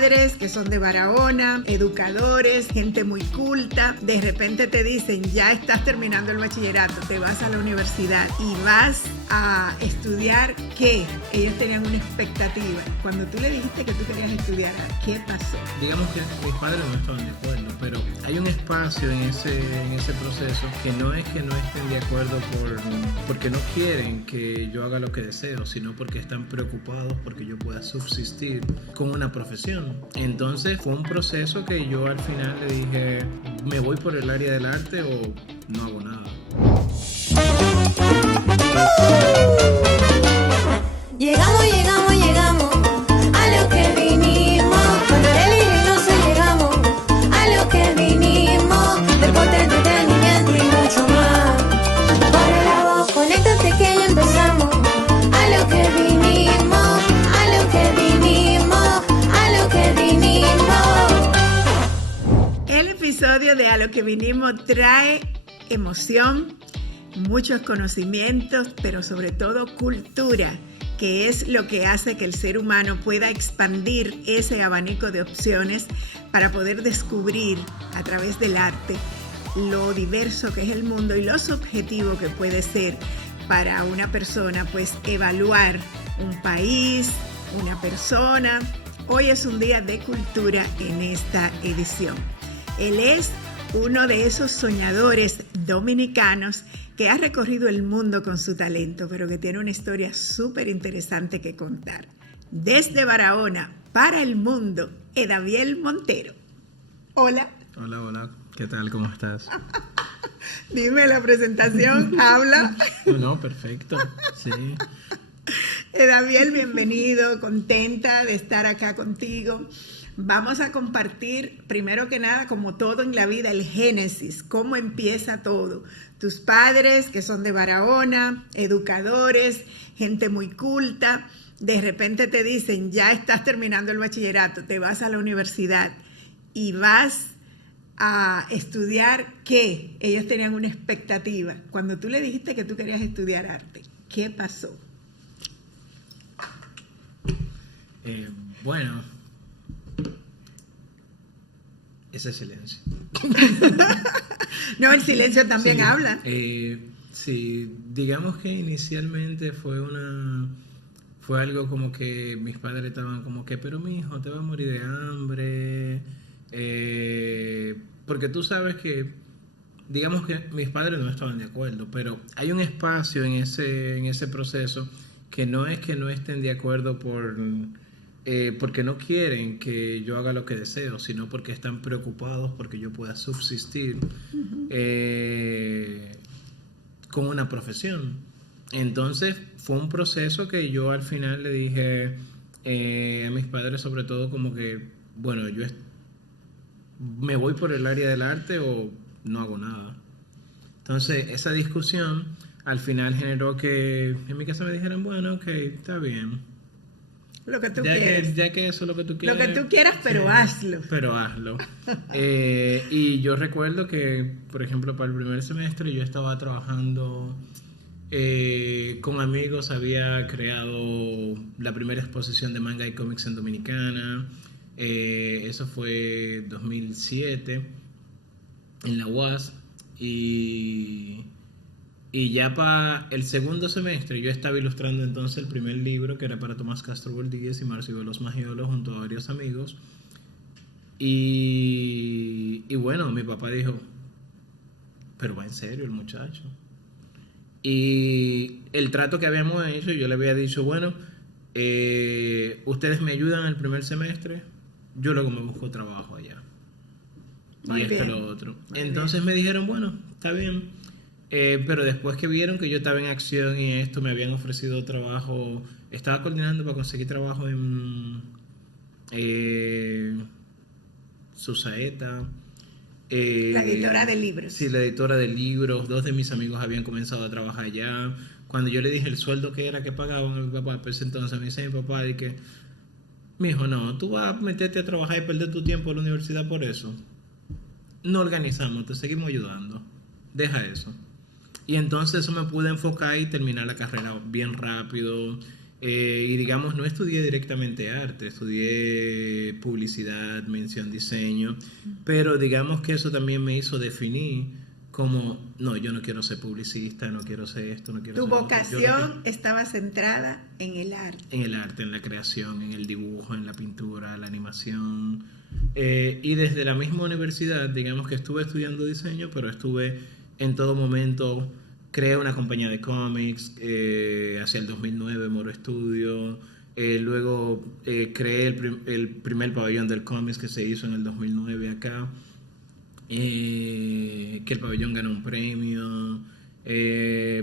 padres que son de Barahona, educadores, gente muy culta, de repente te dicen, ya estás terminando el bachillerato, te vas a la universidad y vas a estudiar ¿qué? Ellos tenían una expectativa. Cuando tú le dijiste que tú querías estudiar, ¿qué pasó? Digamos que mis padres no estaban de acuerdo, pero hay un espacio en ese proceso que no es que no estén de acuerdo porque no quieren que yo haga lo que deseo, sino porque están preocupados porque yo pueda subsistir con una profesión. Entonces fue un proceso que yo al final le dije, ¿me voy por el área del arte o no hago nada? Llegamos a lo que vinimos. Con Arely Reynoso llegamos a lo que vinimos. Deporte, entretenimiento y mucho más. Corre la voz, conéctate que ya empezamos. A lo que vinimos, a lo que vinimos, a lo que vinimos. El episodio de A lo que vinimos trae emoción, muchos conocimientos, pero sobre todo cultura, que es lo que hace que el ser humano pueda expandir ese abanico de opciones para poder descubrir a través del arte lo diverso que es el mundo y lo subjetivo que puede ser para una persona, pues evaluar un país, una persona. Hoy es un día de cultura en esta edición. Él es uno de esos soñadores dominicanos que ha recorrido el mundo con su talento, pero que tiene una historia súper interesante que contar. Desde Barahona para el mundo, Edaviel Montero. Hola. Hola, ¿qué tal? ¿Cómo estás? Dime la presentación, habla. No, perfecto, sí. Edaviel, bienvenido, contenta de estar acá contigo. Vamos a compartir, primero que nada, como todo en la vida, el génesis, cómo empieza todo. Tus padres, que son de Barahona, educadores, gente muy culta, de repente te dicen, ya estás terminando el bachillerato, te vas a la universidad y vas a estudiar ¿qué? Ellos tenían una expectativa. Cuando tú le dijiste que tú querías estudiar arte, ¿qué pasó? Bueno, ese silencio. No, el silencio también sí, habla. Sí, digamos que inicialmente fue algo como que mis padres estaban como que, pero mi hijo te va a morir de hambre, porque tú sabes que, digamos que mis padres no estaban de acuerdo, pero hay un espacio en ese proceso que no es que no estén de acuerdo porque no quieren que yo haga lo que deseo, sino porque están preocupados porque yo pueda subsistir con una profesión. Entonces fue un proceso que yo al final le dije a mis padres, sobre todo, como que, bueno, yo me voy por el área del arte o no hago nada. Entonces esa discusión al final generó que en mi casa me dijeran, bueno, ok, está bien. Lo que tú quieras. Ya que eso es lo que tú quieres. Lo que tú quieras, pero sí, hazlo. Pero hazlo. Y yo recuerdo que, por ejemplo, para el primer semestre yo estaba trabajando con amigos, había creado la primera exposición de manga y cómics en Dominicana. Eso fue 2007 en la UAS. Y ya para el segundo semestre yo estaba ilustrando entonces el primer libro, que era para Tomás Castro Boldíguez y Marcio Veloz Magiolo, junto a varios amigos. Y bueno, mi papá dijo, pero va en serio el muchacho. Y el trato que habíamos hecho, yo le había dicho, bueno, ustedes me ayudan el primer semestre, yo luego me busco trabajo allá. Muy y esto bien. lo otro. Muy Entonces bien. me dijeron, bueno, está bien. Pero después que vieron que yo estaba en acción y esto, me habían ofrecido trabajo, estaba coordinando para conseguir trabajo en Susaeta. La editora de libros. Sí, la editora de libros. 2 de mis amigos habían comenzado a trabajar allá. Cuando yo le dije el sueldo que era que pagaban a mi papá, pues entonces me dice mi papá de que, mijo, no, tú vas a meterte a trabajar y perder tu tiempo en la universidad por eso. No organizamos, te seguimos ayudando. Deja eso. Y entonces eso me pude enfocar y terminar la carrera bien rápido. Y digamos, no estudié directamente arte, estudié publicidad, mención, diseño, pero digamos que eso también me hizo definir como, no, yo no quiero ser publicista, no quiero ser esto, no quiero Tu ser lo otro. vocación estaba centrada en el arte. En el arte, en la creación, en el dibujo, en la pintura, la animación. Y desde la misma universidad, digamos que estuve estudiando diseño, pero estuve en todo momento, creé una compañía de cómics, hacia el 2009, Moro Studio. Luego creé el primer pabellón del cómics que se hizo en el 2009 acá. Que el pabellón ganó un premio.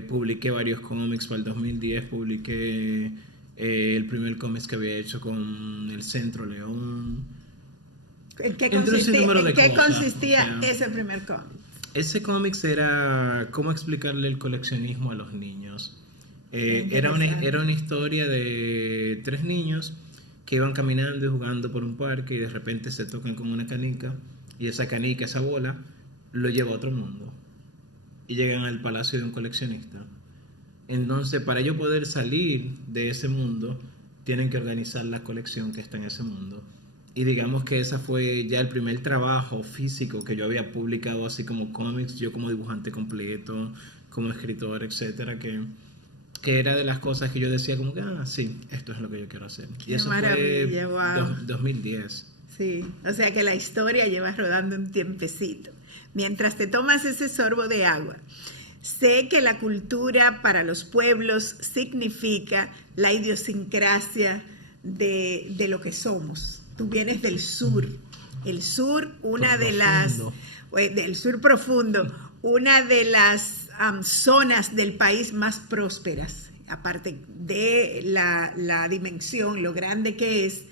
Publiqué varios cómics. Para el 2010 publiqué el primer cómics que había hecho con el Centro León. ¿En qué Entre un sinnúmero de cosas, consistía o sea, ese primer cómic? Ese cómics era cómo explicarle el coleccionismo a los niños. Era una historia de 3 niños que iban caminando y jugando por un parque y de repente se tocan con una canica y esa canica, esa bola, lo lleva a otro mundo y llegan al palacio de un coleccionista. Entonces, para ellos poder salir de ese mundo, tienen que organizar la colección que está en ese mundo. Y digamos que ese fue ya el primer trabajo físico que yo había publicado, así como cómics, yo como dibujante completo, como escritor, etcétera, que era de las cosas que yo decía como que, sí, esto es lo que yo quiero hacer. Y Qué eso maravilla, fue wow. 2010. Sí, o sea que la historia lleva rodando un tiempecito. Mientras te tomas ese sorbo de agua, sé que la cultura para los pueblos significa la idiosincrasia de lo que somos. Tú vienes del sur. El sur, del sur profundo, una de las zonas del país más prósperas, aparte de la dimensión, lo grande que es,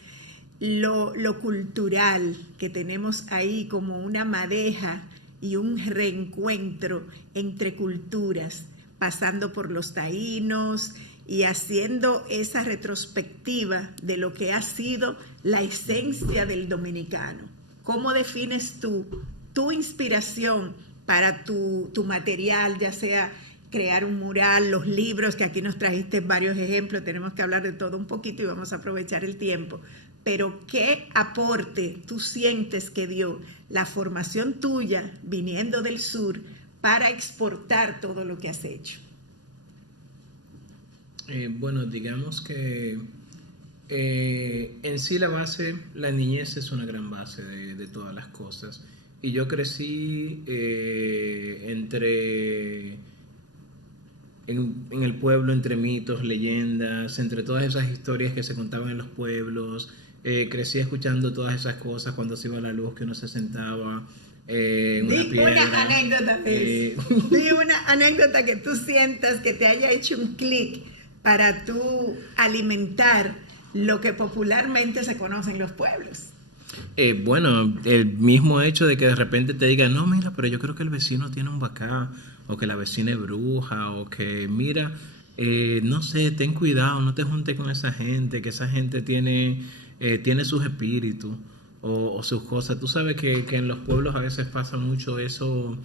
lo cultural que tenemos ahí como una madeja y un reencuentro entre culturas, pasando por los taínos y haciendo esa retrospectiva de lo que ha sido la esencia del dominicano. ¿Cómo defines tú tu inspiración para tu material, ya sea crear un mural, los libros, que aquí nos trajiste varios ejemplos, tenemos que hablar de todo un poquito y vamos a aprovechar el tiempo, pero qué aporte tú sientes que dio la formación tuya viniendo del sur para exportar todo lo que has hecho? Bueno, digamos que en sí la base, la niñez es una gran base de todas las cosas. Y yo crecí en el pueblo, entre mitos, leyendas, entre todas esas historias que se contaban en los pueblos. Crecí escuchando todas esas cosas cuando se iba la luz, que uno se sentaba en una piedra. Una anécdota, Di una anécdota que tú sientas que te haya hecho un clic para tú alimentar lo que popularmente se conoce en los pueblos. Bueno, el mismo hecho de que de repente te digan, no, mira, pero yo creo que el vecino tiene un bacá, o que la vecina es bruja, o que, mira, no sé, ten cuidado, no te juntes con esa gente, que esa gente tiene sus espíritus o sus cosas. Tú sabes que en los pueblos a veces pasa mucho eso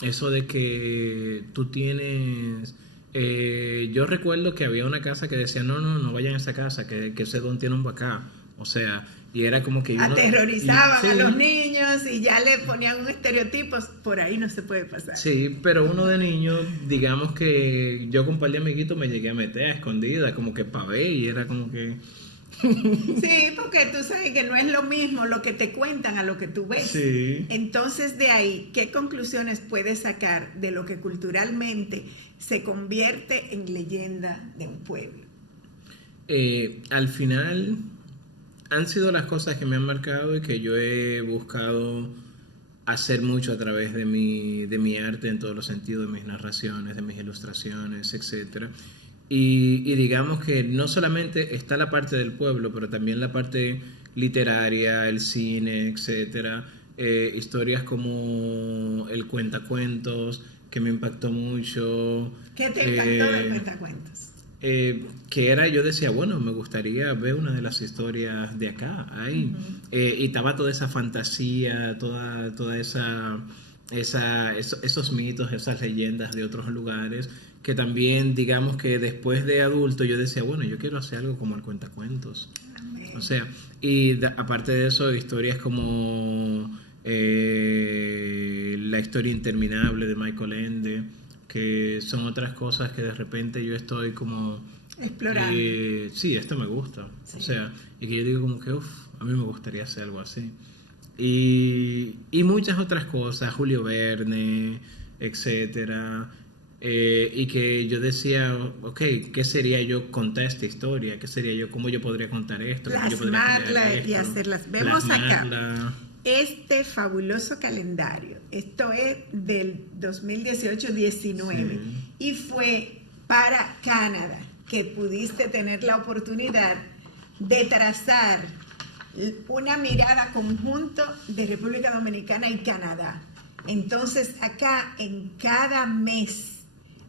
de que tú tienes... yo recuerdo que había una casa que decía, no vayan a esa casa, que ese don tiene un bacá. O sea, y era como que... Aterrorizaban a los niños y ya le ponían un estereotipo, por ahí no se puede pasar. Sí, pero uno de niño, digamos que yo con un par de amiguitos me llegué a meter a escondida, como que pa' ver, y era como que... Sí, porque tú sabes que no es lo mismo lo que te cuentan a lo que tú ves. Sí. Entonces, de ahí, ¿qué conclusiones puedes sacar de lo que culturalmente se convierte en leyenda de un pueblo? Al final... han sido las cosas que me han marcado y que yo he buscado hacer mucho a través de mi arte en todos los sentidos, de mis narraciones, de mis ilustraciones, etc. Y digamos que no solamente está la parte del pueblo, pero también la parte literaria, el cine, etc. Historias como el cuentacuentos, que me impactó mucho. ¿Qué te impactó del cuentacuentos? Que era, yo decía, bueno, me gustaría ver una de las historias de acá, ahí. Y estaba toda esa fantasía, toda esa esos mitos, esas leyendas de otros lugares, que también, digamos que después de adulto yo decía, bueno, yo quiero hacer algo como el cuentacuentos. O sea, aparte de eso, historias como La historia interminable de Michael Ende, que son otras cosas que de repente yo estoy como... explorando. Sí, esto me gusta. Sí. O sea, y que yo digo como que, a mí me gustaría hacer algo así. Y muchas otras cosas, Julio Verne, etcétera. Y que yo decía, ok, ¿qué sería yo contar esta historia? ¿Qué sería yo? ¿Cómo yo podría contar esto? ¿Cómo yo podría Plasmarla crear esto? y hacerlas. Vemos Plasmarla. acá este fabuloso calendario. Esto es del 2018-19 Sí. y fue para Canadá que pudiste tener la oportunidad de trazar una mirada conjunto de República Dominicana y Canadá. Entonces acá en cada mes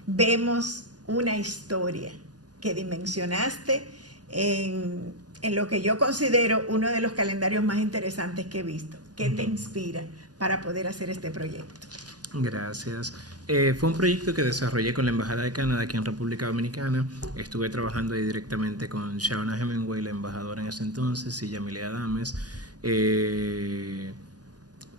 vemos una historia que dimensionaste en lo que yo considero uno de los calendarios más interesantes que he visto. ¿Qué te inspira para poder hacer este proyecto? Gracias. Fue un proyecto que desarrollé con la Embajada de Canadá aquí en República Dominicana. Estuve trabajando ahí directamente con Shauna Hemingway, la embajadora en ese entonces, y Yamilia Adames,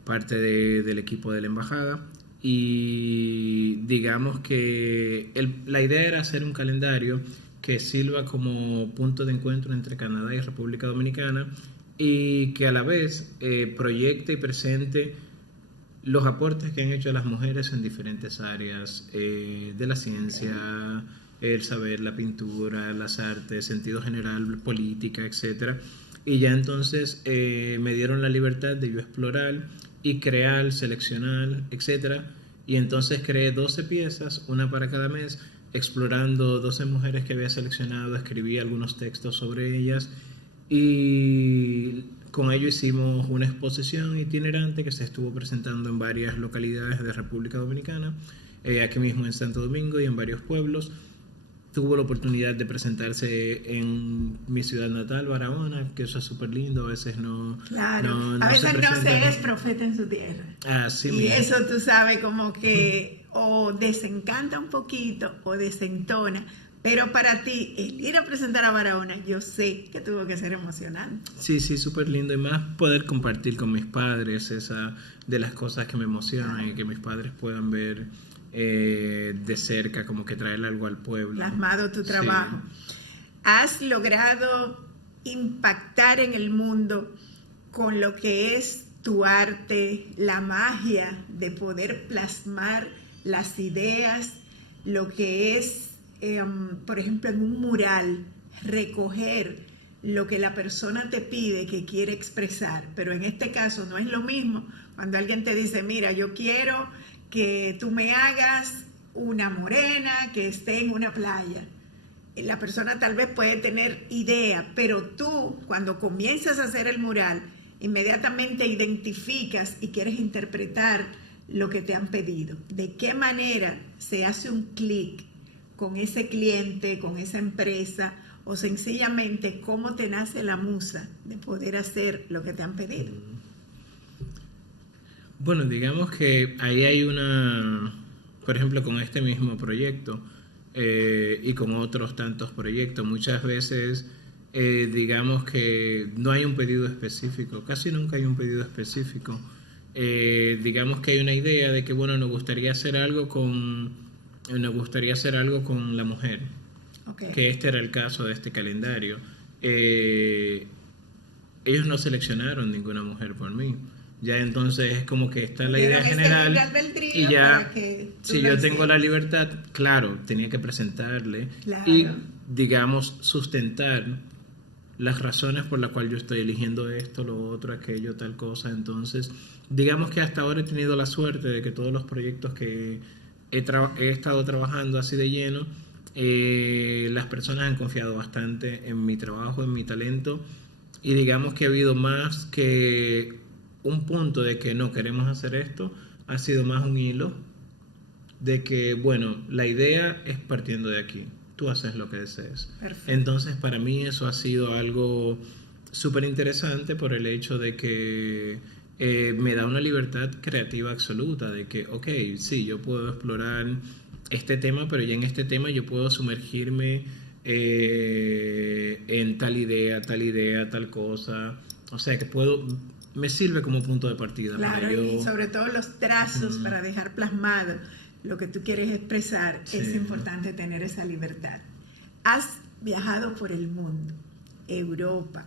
parte del equipo de la embajada. Y digamos que la idea era hacer un calendario que sirva como punto de encuentro entre Canadá y República Dominicana, y que a la vez proyecte y presente los aportes que han hecho las mujeres en diferentes áreas de la ciencia, el saber, la pintura, las artes, sentido general, política, etcétera. Y ya entonces me dieron la libertad de yo explorar y crear, seleccionar, etcétera. Y entonces creé 12 piezas, una para cada mes, explorando 12 mujeres que había seleccionado, escribí algunos textos sobre ellas, y con ello hicimos una exposición itinerante que se estuvo presentando en varias localidades de República Dominicana, aquí mismo en Santo Domingo y en varios pueblos. Tuvo la oportunidad de presentarse en mi ciudad natal, Barahona, que eso es súper lindo. A veces no... Claro, a veces no se es profeta en su tierra. Así y mismo. eso tú sabes como que o desencanta un poquito o desentona. Pero para ti, el ir a presentar a Barahona, yo sé que tuvo que ser emocionante. Sí, súper lindo, y más poder compartir con mis padres esa de las cosas que me emocionan, y que mis padres puedan ver de cerca, como que traerle algo al pueblo. Plasmado tu trabajo. Sí. Has logrado impactar en el mundo con lo que es tu arte, la magia de poder plasmar las ideas, lo que es, por ejemplo, en un mural, recoger lo que la persona te pide que quiere expresar. Pero en este caso no es lo mismo cuando alguien te dice, mira, yo quiero que tú me hagas una morena que esté en una playa. La persona tal vez puede tener idea, pero tú cuando comienzas a hacer el mural, inmediatamente identificas y quieres interpretar lo que te han pedido. ¿De qué manera se hace un clic con ese cliente, con esa empresa, o sencillamente cómo te nace la musa de poder hacer lo que te han pedido? Bueno, digamos que ahí hay por ejemplo, con este mismo proyecto y con otros tantos proyectos, muchas veces digamos que no hay un pedido específico, casi nunca hay un pedido específico. Digamos que hay una idea de que, bueno, nos gustaría hacer algo con la mujer, okay, que este era el caso de este calendario. Ellos no seleccionaron ninguna mujer por mí. Ya entonces es como que está la idea general, y ya si yo tengo la libertad, claro, tenía que presentarle, claro, y digamos sustentar las razones por las cuales yo estoy eligiendo esto, lo otro, aquello, tal cosa. Entonces digamos que hasta ahora he tenido la suerte de que todos los proyectos que he estado trabajando así de lleno, las personas han confiado bastante en mi trabajo, en mi talento, y digamos que ha habido más que un punto de que no queremos hacer esto, ha sido más un hilo de que, bueno, la idea es partiendo de aquí, tú haces lo que desees. Perfecto. Entonces para mí eso ha sido algo súper interesante por el hecho de que me da una libertad creativa absoluta de que, ok, sí, yo puedo explorar este tema, pero ya en este tema yo puedo sumergirme en tal idea, tal cosa. O sea, que me sirve como punto de partida. Claro, y sobre todo los trazos para dejar plasmado lo que tú quieres expresar, es importante tener esa libertad. Has viajado por el mundo, Europa,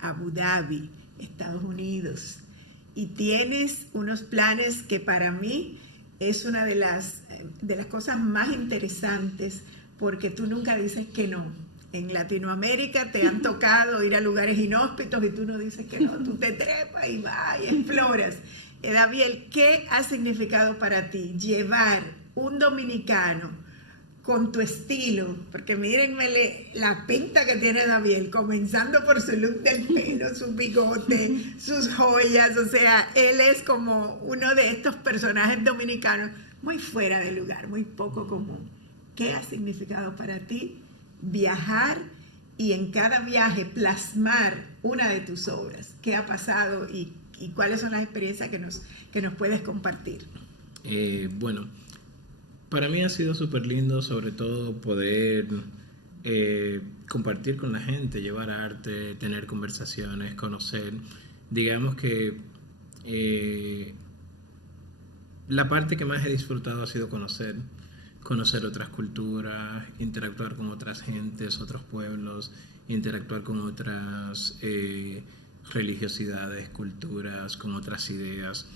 Abu Dhabi, Estados Unidos, y tienes unos planes que para mí es una de las cosas más interesantes, porque tú nunca dices que no. En Latinoamérica te han tocado ir a lugares inhóspitos y tú no dices que no, tú te trepas y vas y exploras. Daviel, ¿qué ha significado para ti llevar un dominicano con tu estilo? Porque mírenme la pinta que tiene Daviel, comenzando por su look del pelo, su bigote, sus joyas. O sea, él es como uno de estos personajes dominicanos muy fuera de lugar, muy poco común. ¿Qué ha significado para ti viajar y en cada viaje plasmar una de tus obras? ¿Qué ha pasado y cuáles son las experiencias que nos puedes compartir? Bueno, para mí ha sido súper lindo, sobre todo poder compartir con la gente, llevar arte, tener conversaciones, conocer. Digamos que la parte que más he disfrutado ha sido conocer otras culturas, interactuar con otras gentes, otros pueblos, interactuar con otras religiosidades, culturas, con otras ideas.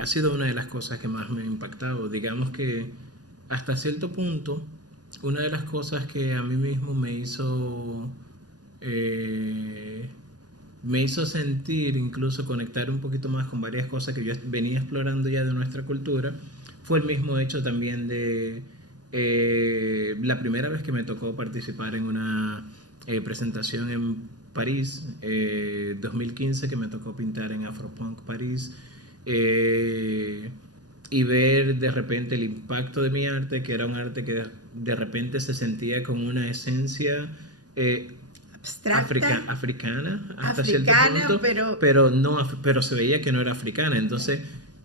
Ha sido una de las cosas que más me ha impactado. Digamos que hasta cierto punto, una de las cosas que a mí mismo me hizo sentir, incluso conectar un poquito más con varias cosas que yo venía explorando ya de nuestra cultura, fue el mismo hecho también de la primera vez que me tocó participar en una presentación en París, 2015, que me tocó pintar en Afropunk París, y ver de repente el impacto de mi arte, que era un arte que de repente se sentía con una esencia abstracta, africana hasta cierto punto, pero se veía que no era africana. Entonces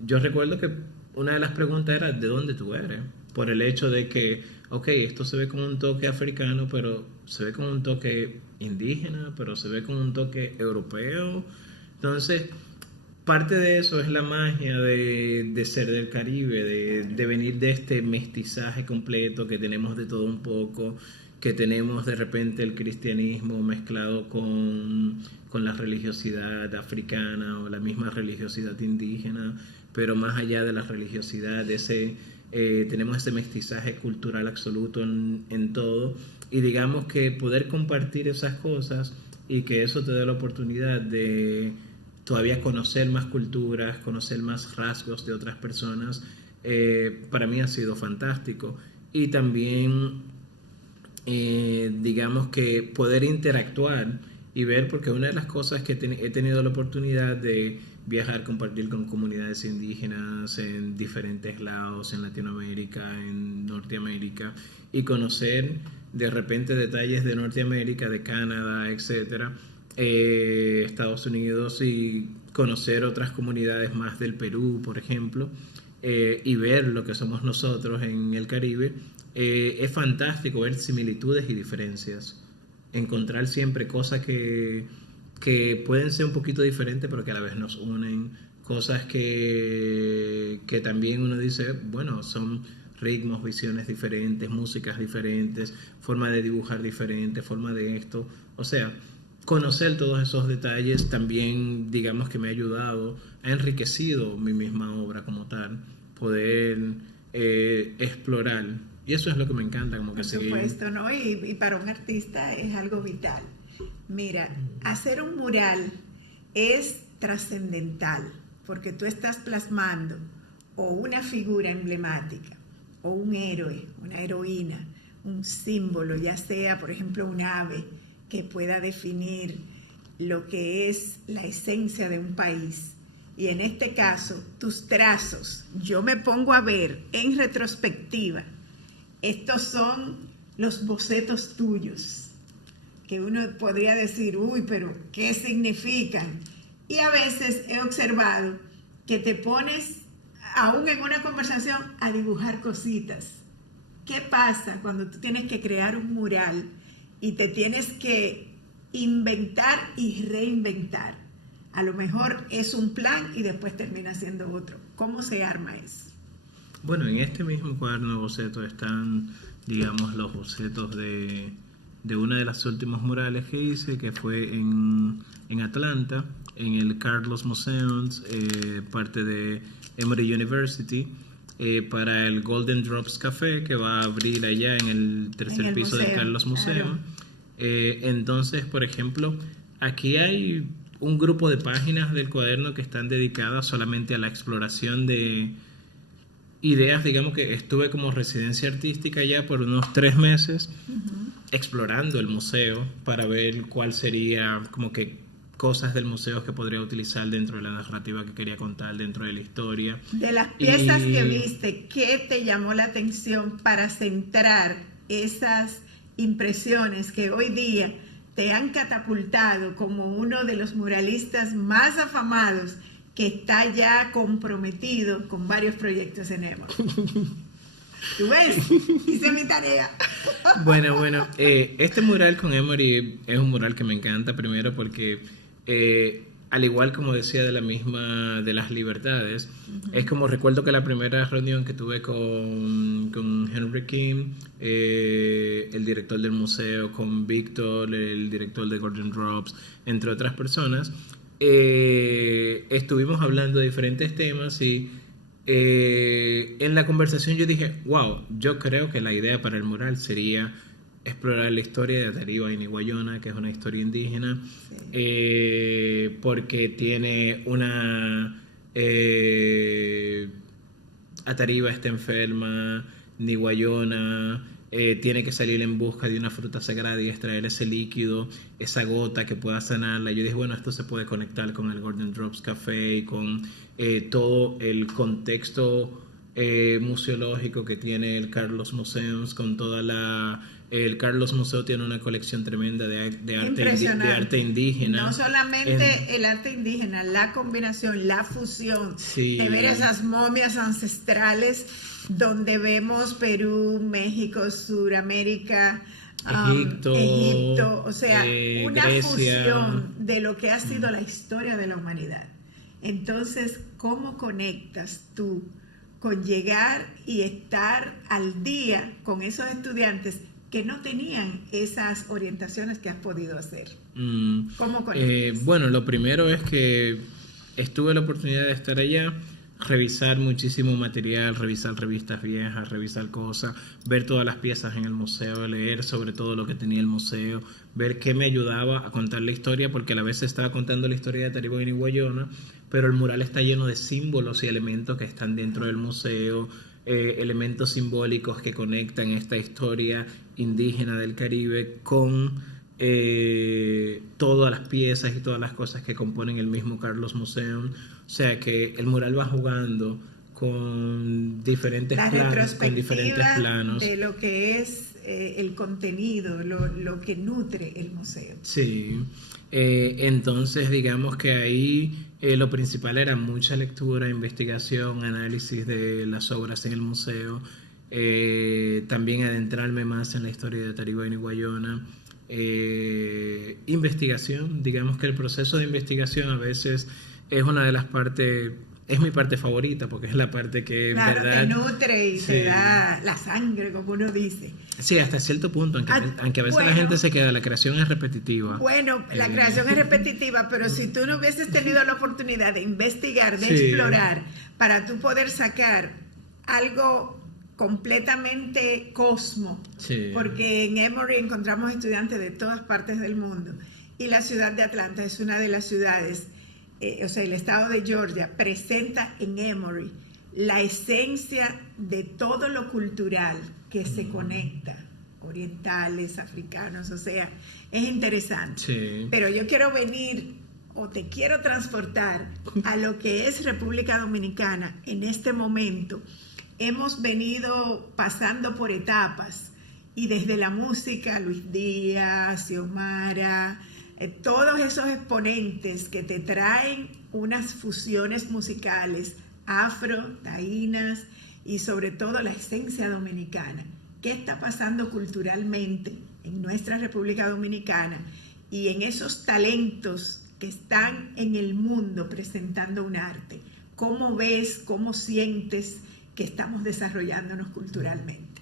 yo recuerdo que una de las preguntas era ¿de dónde tú eres? Por el hecho de que, ok, esto se ve con un toque africano, pero se ve con un toque indígena, pero se ve con un toque europeo. Entonces, parte de eso es la magia de ser del Caribe, de venir de este mestizaje completo, que tenemos de todo un poco, que tenemos de repente el cristianismo mezclado con la religiosidad africana o la misma religiosidad indígena, pero más allá de la religiosidad, tenemos ese mestizaje cultural absoluto en todo, y digamos que poder compartir esas cosas y que eso te dé la oportunidad de todavía conocer más culturas, conocer más rasgos de otras personas, para mí ha sido fantástico. Y también digamos que poder interactuar y ver, porque una de las cosas que he tenido la oportunidad de viajar, compartir con comunidades indígenas en diferentes lados, en Latinoamérica, en Norteamérica, y conocer de repente detalles de Norteamérica, de Canadá, etcétera, Estados Unidos, y conocer otras comunidades más del Perú, por ejemplo, y ver lo que somos nosotros en el Caribe. Es fantástico ver similitudes y diferencias, encontrar siempre cosas que pueden ser un poquito diferentes, pero que a la vez nos unen, cosas que también uno dice, bueno, son ritmos, visiones diferentes, músicas diferentes, forma de dibujar diferente, forma de esto. O sea, conocer todos esos detalles también, digamos que me ha ayudado, ha enriquecido mi misma obra como tal, poder explorar. Y eso es lo que me encanta, como que por supuesto, ¿no? Y para un artista es algo vital. Mira, hacer un mural es trascendental, porque tú estás plasmando o una figura emblemática, o un héroe, una heroína, un símbolo, ya sea, por ejemplo, un ave que pueda definir lo que es la esencia de un país. Y en este caso, tus trazos, yo me pongo a ver en retrospectiva, estos son los bocetos tuyos, que uno podría decir, uy, pero ¿qué significan? Y a veces he observado que te pones, aún en una conversación, a dibujar cositas. ¿Qué pasa cuando tú tienes que crear un mural y te tienes que inventar y reinventar? A lo mejor es un plan y después termina siendo otro. ¿Cómo se arma eso? Bueno, en este mismo cuaderno de bocetos están, digamos, los bocetos de una de las últimos murales que hice, que fue en Atlanta, en el Carlos Museum, parte de Emory University, para el Golden Drops Café, que va a abrir allá en el tercer piso del Carlos Museum. Claro. Entonces, por ejemplo, aquí hay un grupo de páginas del cuaderno que están dedicadas solamente a la exploración de ideas. Digamos que estuve como residencia artística ya por unos 3 meses, explorando el museo para ver cuál sería como que cosas del museo que podría utilizar dentro de la narrativa que quería contar, dentro de la historia. De las piezas que viste, ¿qué te llamó la atención para centrar esas impresiones que hoy día te han catapultado como uno de los muralistas más afamados, que está ya comprometido con varios proyectos en Emory? ¿Tú ves? Hice mi tarea. Bueno, este mural con Emory es un mural que me encanta, primero porque al igual como decía de las libertades, es como recuerdo que la primera reunión que tuve con Henry Kim, el director del museo, con Víctor, el director de Golden Drops, entre otras personas, estuvimos hablando de diferentes temas y en la conversación yo dije, wow, yo creo que la idea para el mural sería explorar la historia de Atariba Iniguayona, que es una historia indígena, sí. Porque tiene una... Atariba está enferma, Iniguayona tiene que salir en busca de una fruta sagrada y extraer ese líquido, esa gota que pueda sanarla. Yo dije, bueno, esto se puede conectar con el Golden Drops Café y con todo el contexto museológico que tiene el Carlos Museums, con toda el Carlos Museo tiene una colección tremenda de arte indígena. No solamente el arte indígena, la combinación, la fusión, sí, de ver esas momias ancestrales donde vemos Perú, México, Suramérica, Egipto, o sea, una Grecia, fusión de lo que ha sido la historia de la humanidad. Entonces, ¿cómo conectas tú con llegar y estar al día con esos estudiantes que no tenían esas orientaciones que has podido hacer? ¿Cómo conectas? Bueno, lo primero es que estuve la oportunidad de estar allá, revisar muchísimo material, revisar revistas viejas, revisar cosas, ver todas las piezas en el museo, leer sobre todo lo que tenía el museo, ver qué me ayudaba a contar la historia, porque a la vez estaba contando la historia de Atariba Iniguayona, pero el mural está lleno de símbolos y elementos que están dentro del museo, elementos simbólicos que conectan esta historia indígena del Caribe con todas las piezas y todas las cosas que componen el mismo Carlos Museum. O sea que el mural va jugando con diferentes planos de lo que es el contenido, lo que nutre el museo. Sí, entonces digamos que ahí lo principal era mucha lectura, investigación, análisis de las obras en el museo, también adentrarme más en la historia de Atariba Iniguayona, investigación. Digamos que el proceso de investigación a veces es una de las partes, es mi parte favorita, porque es la parte que claro, en verdad te nutre y te da la sangre, como uno dice. Sí, hasta cierto punto, aunque a veces la gente se queda, la creación es repetitiva. Bueno, la creación es repetitiva, pero si tú no hubieses tenido la oportunidad de investigar, de explorar, para tú poder sacar algo completamente cosmo, porque en Emory encontramos estudiantes de todas partes del mundo, y la ciudad de Atlanta es una de las ciudades, o sea, el estado de Georgia presenta en Emory la esencia de todo lo cultural que se conecta, orientales, africanos, o sea, es interesante. Sí. Pero yo quiero venir, o te quiero transportar a lo que es República Dominicana en este momento. Hemos venido pasando por etapas, y desde la música, Luis Díaz, Xiomara, todos esos exponentes que te traen unas fusiones musicales afro, taínas y sobre todo la esencia dominicana. ¿Qué está pasando culturalmente en nuestra República Dominicana y en esos talentos que están en el mundo presentando un arte? ¿Cómo ves, cómo sientes que estamos desarrollándonos culturalmente?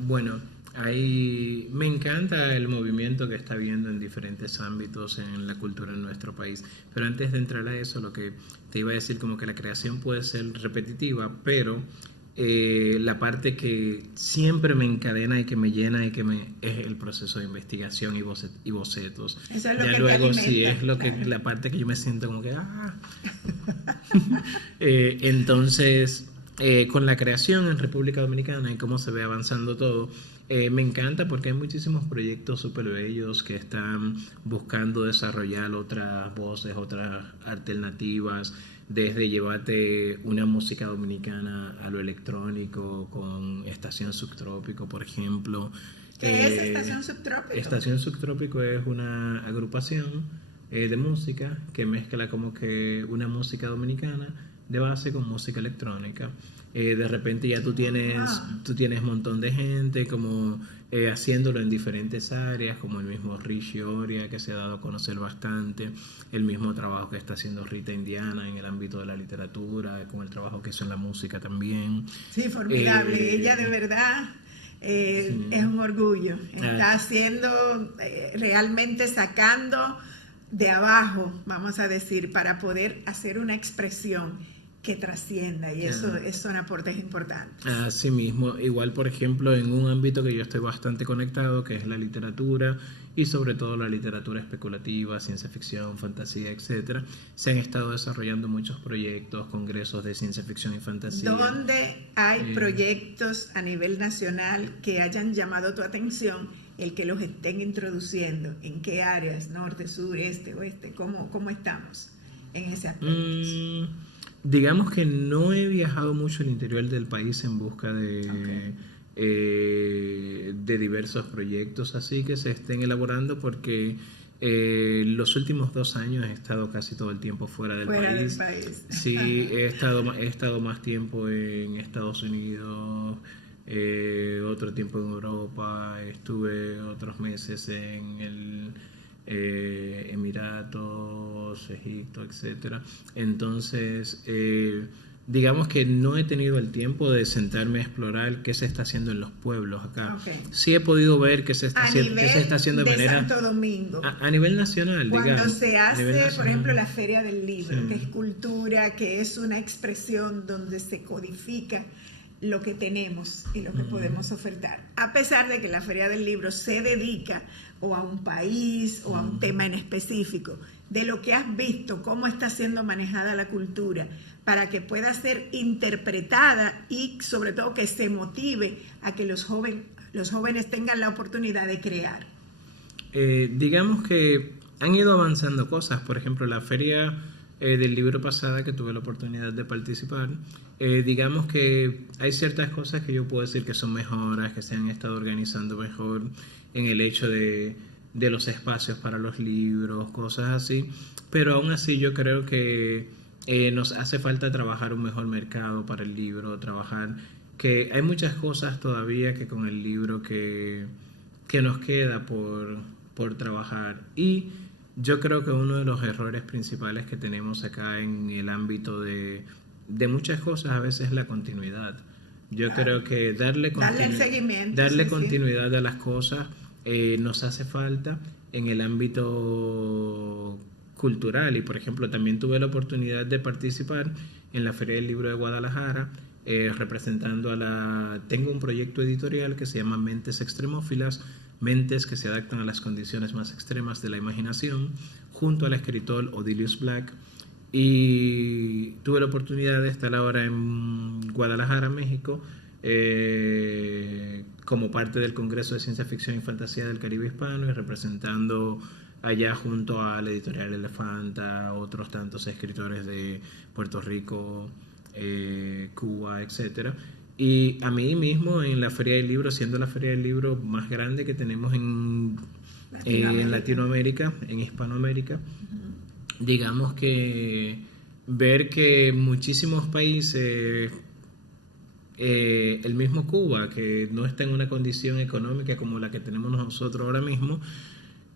Bueno, ahí me encanta el movimiento que está habiendo en diferentes ámbitos en la cultura en nuestro país, pero antes de entrar a eso, lo que te iba a decir, como que la creación puede ser repetitiva, pero la parte que siempre me encadena y que me llena es el proceso de investigación y bocetos. Eso es lo ya que luego te alimenta, sí es lo claro. que la parte que yo me siento como que entonces con la creación en República Dominicana y cómo se ve avanzando todo, me encanta porque hay muchísimos proyectos súper bellos que están buscando desarrollar otras voces, otras alternativas, desde llevarte una música dominicana a lo electrónico con Estación Subtrópico, por ejemplo. ¿Qué es Estación Subtrópico? Estación Subtrópico es una agrupación de música que mezcla como que una música dominicana de base con música electrónica. De repente ya tú tienes un montón de gente como haciéndolo en diferentes áreas, como el mismo Richie Oria, que se ha dado a conocer bastante, el mismo trabajo que está haciendo Rita Indiana en el ámbito de la literatura, con el trabajo que hizo en la música también. Sí, formidable. Ella de verdad Sí. es un orgullo. Está haciendo, realmente sacando de abajo, vamos a decir, para poder hacer una expresión que trascienda, y eso son aportes importantes. Así mismo, igual por ejemplo en un ámbito que yo estoy bastante conectado, que es la literatura y sobre todo la literatura especulativa, ciencia ficción, fantasía, etcétera, se han estado desarrollando muchos proyectos, congresos de ciencia ficción y fantasía. ¿Dónde hay proyectos a nivel nacional que hayan llamado tu atención, el que los estén introduciendo? ¿En qué áreas? ¿Norte, sur, este, oeste? ¿Cómo estamos en ese aspecto? Digamos que no he viajado mucho al interior del país en busca de diversos proyectos así que se estén elaborando, porque los últimos 2 años he estado casi todo el tiempo fuera del país. Sí, he estado más tiempo en Estados Unidos, otro tiempo en Europa, estuve otros meses en el Emiratos, Egipto, etcétera. Entonces, digamos que no he tenido el tiempo de sentarme a explorar qué se está haciendo en los pueblos acá. Sí he podido ver qué se está haciendo de manera Santo Domingo. A nivel nacional, Cuando digamos. se hace, por ejemplo, la Feria del Libro, que es cultura, que es una expresión donde se codifica lo que tenemos y lo que podemos ofertar. A pesar de que la Feria del Libro se dedica o a un país o a un tema en específico, de lo que has visto, cómo está siendo manejada la cultura, para que pueda ser interpretada y sobre todo que se motive a que los jóvenes tengan la oportunidad de crear. Digamos que han ido avanzando cosas. Por ejemplo, la Feria del Libro pasada, que tuve la oportunidad de participar, digamos que hay ciertas cosas que yo puedo decir que son mejoras, que se han estado organizando mejor en el hecho de los espacios para los libros, cosas así, pero aún así yo creo que nos hace falta trabajar un mejor mercado para el libro, trabajar que hay muchas cosas todavía que con el libro que nos queda por trabajar. Y yo creo que uno de los errores principales que tenemos acá en el ámbito de muchas cosas a veces es la continuidad. Yo creo que darle continuidad a las cosas nos hace falta en el ámbito cultural. Y por ejemplo también tuve la oportunidad de participar en la Feria del Libro de Guadalajara, representando tengo un proyecto editorial que se llama Mentes Extremófilas, mentes que se adaptan a las condiciones más extremas de la imaginación, junto al escritor Odilius Black. Y tuve la oportunidad de estar ahora en Guadalajara, México, como parte del Congreso de Ciencia Ficción y Fantasía del Caribe Hispano, y representando allá junto a la editorial Elefanta, otros tantos escritores de Puerto Rico, Cuba, etcétera. Y a mí mismo en la Feria del Libro, siendo la Feria del Libro más grande que tenemos en Latinoamérica, en Hispanoamérica, digamos que ver que muchísimos países, el mismo Cuba, que no está en una condición económica como la que tenemos nosotros ahora mismo,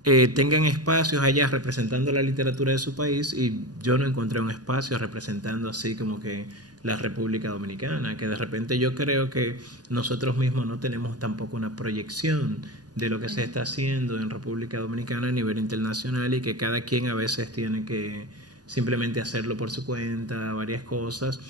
tengan espacios allá representando la literatura de su país, y yo no encontré un espacio representando así como que la República Dominicana, que de repente yo creo que nosotros mismos no tenemos tampoco una proyección de lo que se está haciendo en República Dominicana a nivel internacional, y que cada quien a veces tiene que simplemente hacerlo por su cuenta, varias cosas,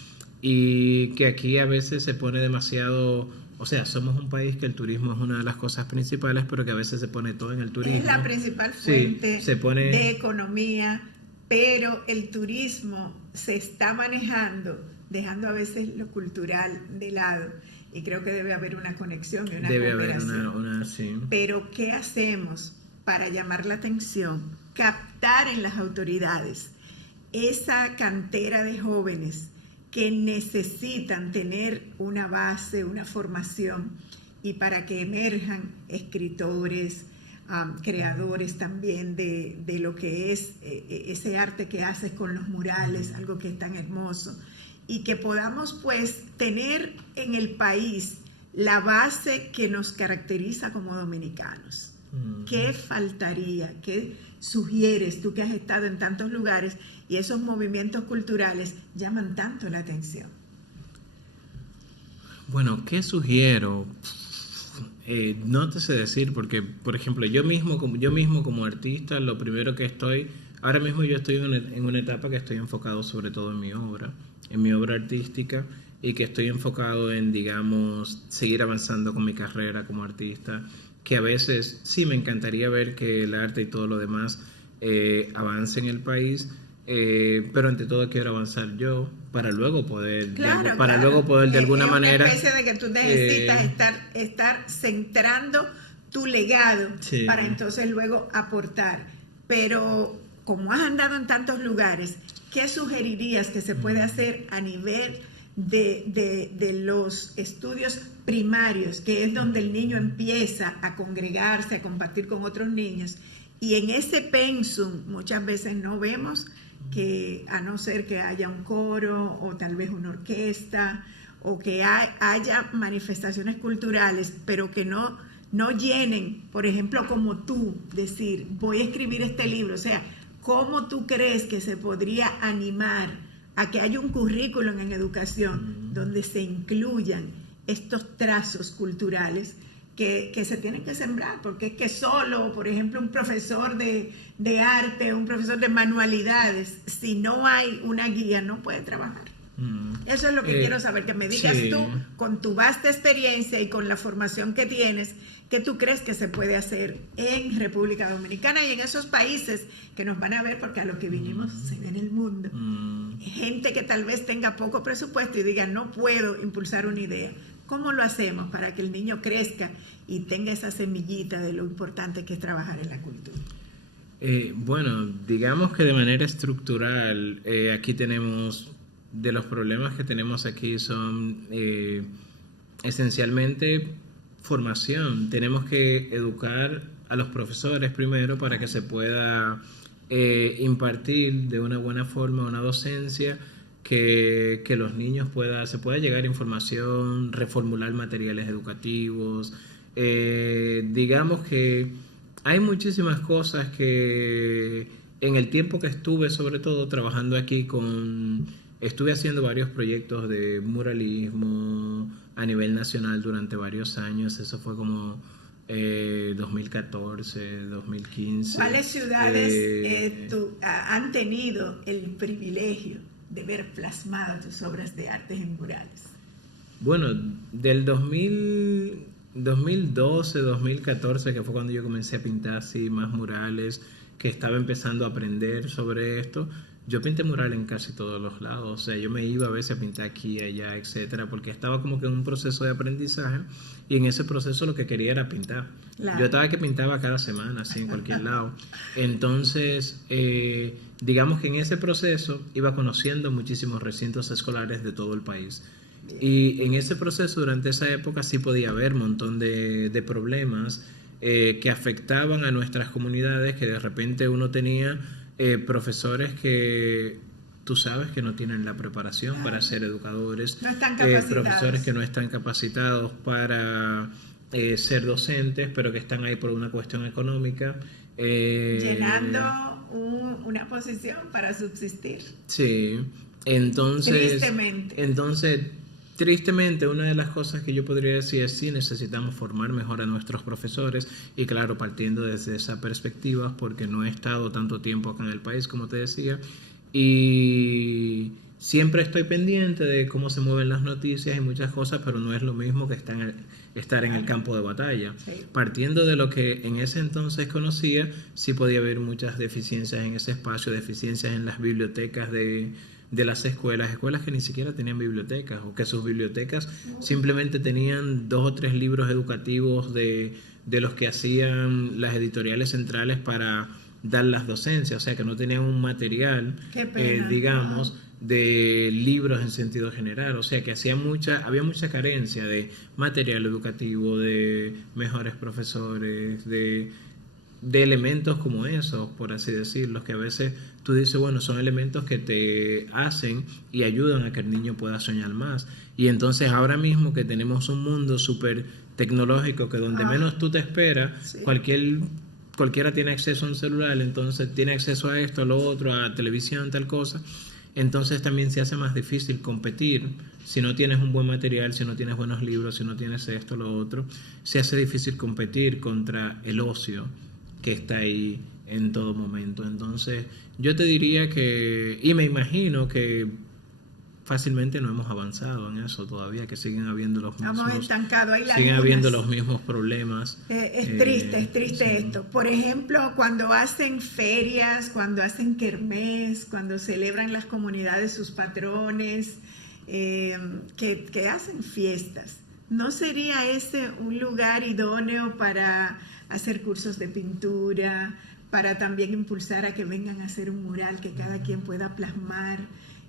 y que aquí a veces se pone demasiado, o sea, somos un país que el turismo es una de las cosas principales, pero que a veces se pone todo en el turismo. Es la principal fuente se pone de economía, pero el turismo se está manejando, dejando a veces lo cultural de lado, y creo que debe haber una conexión y una cooperación. Sí. Pero ¿qué hacemos para llamar la atención, captar en las autoridades esa cantera de jóvenes que necesitan tener una base, una formación, y para que emerjan escritores, creadores también de lo que es ese arte que haces con los murales, algo que es tan hermoso, y que podamos pues tener en el país la base que nos caracteriza como dominicanos? ¿Qué faltaría? ¿Qué sugieres tú, que has estado en tantos lugares y esos movimientos culturales llaman tanto la atención? Bueno, ¿qué sugiero? No te sé decir, porque, por ejemplo, yo mismo como artista, lo primero que ahora mismo yo estoy en una etapa que estoy enfocado sobre todo en mi obra artística, y que estoy enfocado en, digamos, seguir avanzando con mi carrera como artista, que a veces sí me encantaría ver que el arte y todo lo demás avance en el país, pero ante todo quiero avanzar yo para luego poder luego poder de alguna manera, una especie de que tú necesitas estar centrando tu legado, sí, para entonces luego aportar. Pero como has andado en tantos lugares, ¿qué sugerirías que se puede hacer a nivel de los estudios primarios, que es donde el niño empieza a congregarse, a compartir con otros niños? Y en ese pensum muchas veces no vemos que, a no ser que haya un coro o tal vez una orquesta, o que haya manifestaciones culturales, pero que no llenen, por ejemplo, como tú, decir, voy a escribir este libro. O sea, ¿cómo tú crees que se podría animar a que haya un currículum en educación donde se incluyan estos trazos culturales que se tienen que sembrar? Porque es que solo, por ejemplo, un profesor de arte, un profesor de manualidades, si no hay una guía, no puede trabajar. Eso es lo que quiero saber, que me digas, sí, tú, con tu vasta experiencia y con la formación que tienes, ¿qué tú crees que se puede hacer en República Dominicana y en esos países que nos van a ver? Porque a lo que vinimos se ve en el mundo. Gente que tal vez tenga poco presupuesto y diga, no puedo impulsar una idea. ¿Cómo lo hacemos para que el niño crezca y tenga esa semillita de lo importante que es trabajar en la cultura? Bueno, digamos que de manera estructural, aquí tenemos, de los problemas que tenemos aquí son esencialmente formación. Tenemos que educar a los profesores primero para que se pueda impartir de una buena forma una docencia, que los niños se pueda llegar a información, reformular materiales educativos. Digamos que hay muchísimas cosas que en el tiempo que estuve, sobre todo trabajando aquí estuve haciendo varios proyectos de muralismo a nivel nacional durante varios años. Eso fue como 2014, 2015. ¿Cuáles ciudades han tenido el privilegio de ver plasmadas tus obras de arte en murales? Bueno, del 2012, 2014, que fue cuando yo comencé a pintar así más murales, que estaba empezando a aprender sobre esto. Yo pinté mural en casi todos los lados, o sea, yo me iba a veces a pintar aquí, allá, etcétera, porque estaba como que en un proceso de aprendizaje, y en ese proceso lo que quería era pintar. Claro. Yo estaba que pintaba cada semana, así, en cualquier lado. Entonces, digamos que en ese proceso iba conociendo muchísimos recintos escolares de todo el país. Y en ese proceso, durante esa época, sí podía haber un montón de problemas que afectaban a nuestras comunidades, que de repente uno tenía profesores que tú sabes que no tienen la preparación para ser educadores, no están capacitados. Profesores que no están capacitados para ser docentes, pero que están ahí por una cuestión económica. Llenando una posición para subsistir. Sí, entonces... Tristemente, una de las cosas que yo podría decir es sí, necesitamos formar mejor a nuestros profesores y claro, partiendo desde esa perspectiva, porque no he estado tanto tiempo acá en el país, como te decía, y siempre estoy pendiente de cómo se mueven las noticias y muchas cosas, pero no es lo mismo que estar en el campo de batalla. Sí. Partiendo de lo que en ese entonces conocía, sí podía haber muchas deficiencias en ese espacio, deficiencias en las bibliotecas de las escuelas que ni siquiera tenían bibliotecas, o que sus bibliotecas simplemente tenían 2 o 3 libros educativos de los que hacían las editoriales centrales para dar las docencias, o sea que no tenían un material, digamos, de libros en sentido general, o sea que había mucha carencia de material educativo, de mejores profesores, de elementos como esos, por así decirlo, que a veces tú dices, bueno, son elementos que te hacen y ayudan a que el niño pueda soñar más. Y entonces ahora mismo que tenemos un mundo súper tecnológico, que donde menos tú te esperas, sí, cualquiera tiene acceso a un celular, entonces tiene acceso a esto, a lo otro, a televisión, tal cosa, entonces también se hace más difícil competir. Si no tienes un buen material, si no tienes buenos libros, si no tienes esto, lo otro, se hace difícil competir contra el ocio que está ahí en todo momento. Entonces yo te diría que, y me imagino que fácilmente no hemos avanzado en eso todavía, que siguen habiendo los mismos, estamos estancados, hay lagunas. Siguen habiendo los mismos problemas. Es triste sí. Esto. Por ejemplo, cuando hacen ferias, cuando hacen kermés, cuando celebran las comunidades sus patrones, que hacen fiestas, ¿no sería ese un lugar idóneo para hacer cursos de pintura, para también impulsar a que vengan a hacer un mural que cada quien pueda plasmar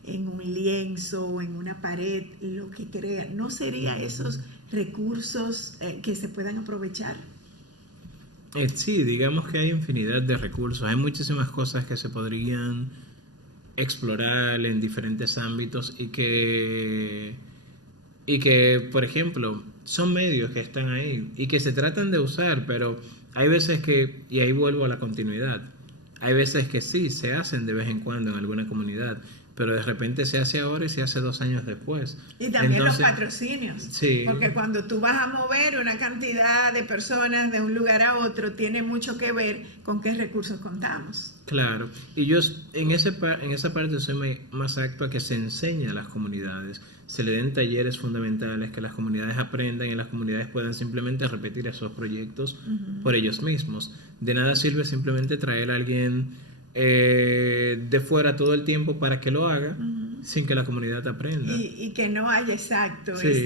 en un lienzo o en una pared lo que crea? ¿No sería esos recursos que se puedan aprovechar? Sí, digamos que hay infinidad de recursos, hay muchísimas cosas que se podrían explorar en diferentes ámbitos y que, por ejemplo, son medios que están ahí y que se tratan de usar, pero hay veces que, y ahí vuelvo a la continuidad, hay veces que sí, se hacen de vez en cuando en alguna comunidad, pero de repente se hace ahora y se hace 2 años después. Y también los patrocinios, sí, porque cuando tú vas a mover una cantidad de personas de un lugar a otro, tiene mucho que ver con qué recursos contamos. Claro, y yo en esa parte soy más acto a que se enseñe a las comunidades, se le den talleres fundamentales, que las comunidades aprendan y las comunidades puedan simplemente repetir esos proyectos por ellos mismos. De nada sirve simplemente traer a alguien de fuera todo el tiempo para que lo haga sin que la comunidad aprenda. Y que no haya exacto sí.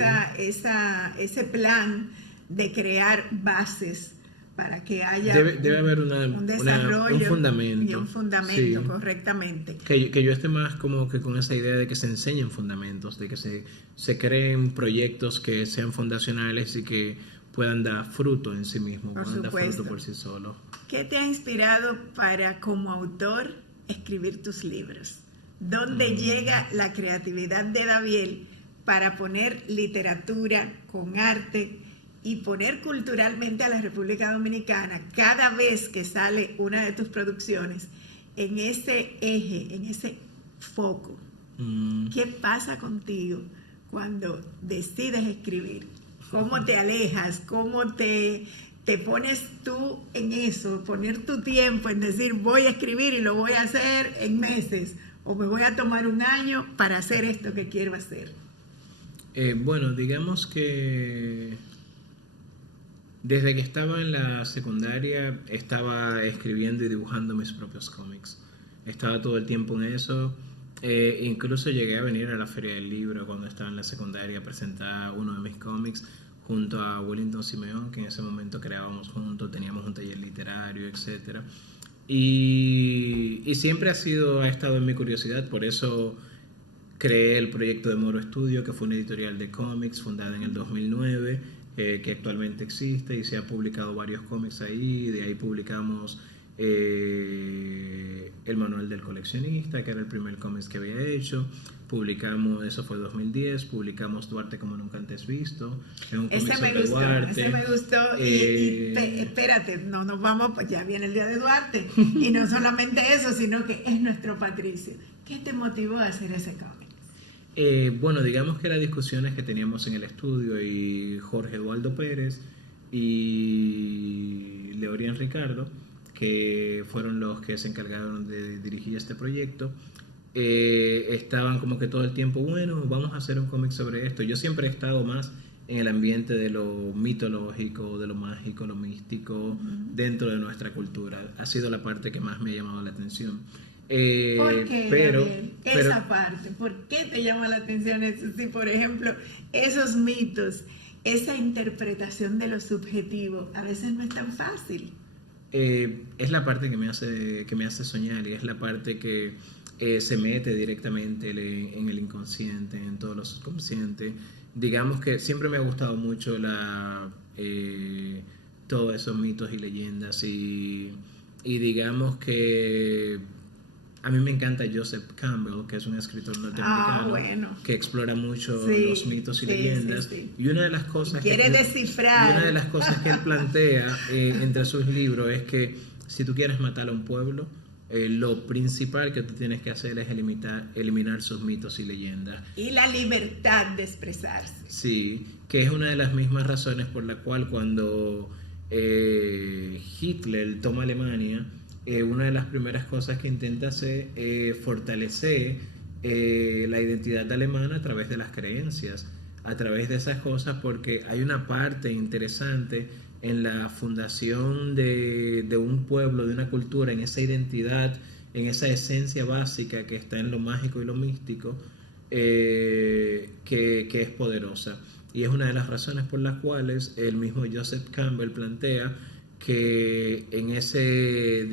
ese plan de crear bases para que haya debe haber un desarrollo un fundamento. Y un fundamento, sí, correctamente. Que yo esté más como que con esa idea de que se enseñen fundamentos, de que se creen proyectos que sean fundacionales y que puedan dar fruto en sí mismos, puedan dar fruto por sí solos. ¿Qué te ha inspirado para, como autor, escribir tus libros? ¿Dónde llega la creatividad de Daviel para poner literatura con arte y poner culturalmente a la República Dominicana cada vez que sale una de tus producciones en ese eje, en ese foco? ¿Qué pasa contigo cuando decides escribir? ¿Cómo te alejas? ¿Cómo te pones tú en eso? Poner tu tiempo en decir, voy a escribir y lo voy a hacer en meses, o me voy a tomar 1 año para hacer esto que quiero hacer. Bueno, digamos que desde que estaba en la secundaria estaba escribiendo y dibujando mis propios cómics. Estaba todo el tiempo en eso. Incluso llegué a venir a la Feria del Libro cuando estaba en la secundaria a presentar uno de mis cómics junto a Wellington Simeón, que en ese momento creábamos juntos, teníamos un taller literario, etc. Y siempre ha estado en mi curiosidad, por eso creé el proyecto de Moro Estudio, que fue una editorial de cómics fundada en el 2009, que actualmente existe y se han publicado varios cómics ahí. De ahí publicamos El manual del coleccionista, que era el primer cómic que había hecho. Publicamos, eso fue 2010, publicamos Duarte como nunca antes visto. Es un cómic sobre Duarte. Ese me gustó. Y espérate, no nos vamos, pues ya viene el día de Duarte. Y no solamente eso, sino que es nuestro Patricio. ¿Qué te motivó a hacer ese cómic? Bueno, digamos que las discusiones que teníamos en el estudio y Jorge Eduardo Pérez y Leorian Ricardo, que fueron los que se encargaron de dirigir este proyecto, estaban como que todo el tiempo, bueno, vamos a hacer un cómic sobre esto. Yo siempre he estado más en el ambiente de lo mitológico, de lo mágico, lo místico, dentro de nuestra cultura. Ha sido la parte que más me ha llamado la atención. ¿Por qué, Gabriel? Esa parte, ¿por qué te llama la atención eso? Si, por ejemplo, esos mitos, esa interpretación de lo subjetivo, a veces no es tan fácil. Es la parte que me hace soñar, y es la parte que se mete directamente en el inconsciente, en todos los subconscientes. Digamos que siempre me ha gustado mucho todos esos mitos y leyendas, y digamos que a mí me encanta Joseph Campbell, que es un escritor norteamericano, que explora mucho los mitos y leyendas. Y una de las cosas que él plantea entre sus libros es que si tú quieres matar a un pueblo, lo principal que tú tienes que hacer es eliminar sus mitos y leyendas. Y la libertad de expresarse. Sí, que es una de las mismas razones por la cual cuando Hitler toma Alemania, una de las primeras cosas que intenta hacer es fortalecer la identidad alemana a través de las creencias, a través de esas cosas, porque hay una parte interesante en la fundación de un pueblo, de una cultura, en esa identidad, en esa esencia básica que está en lo mágico y lo místico, que es poderosa. Y es una de las razones por las cuales el mismo Joseph Campbell plantea que en ese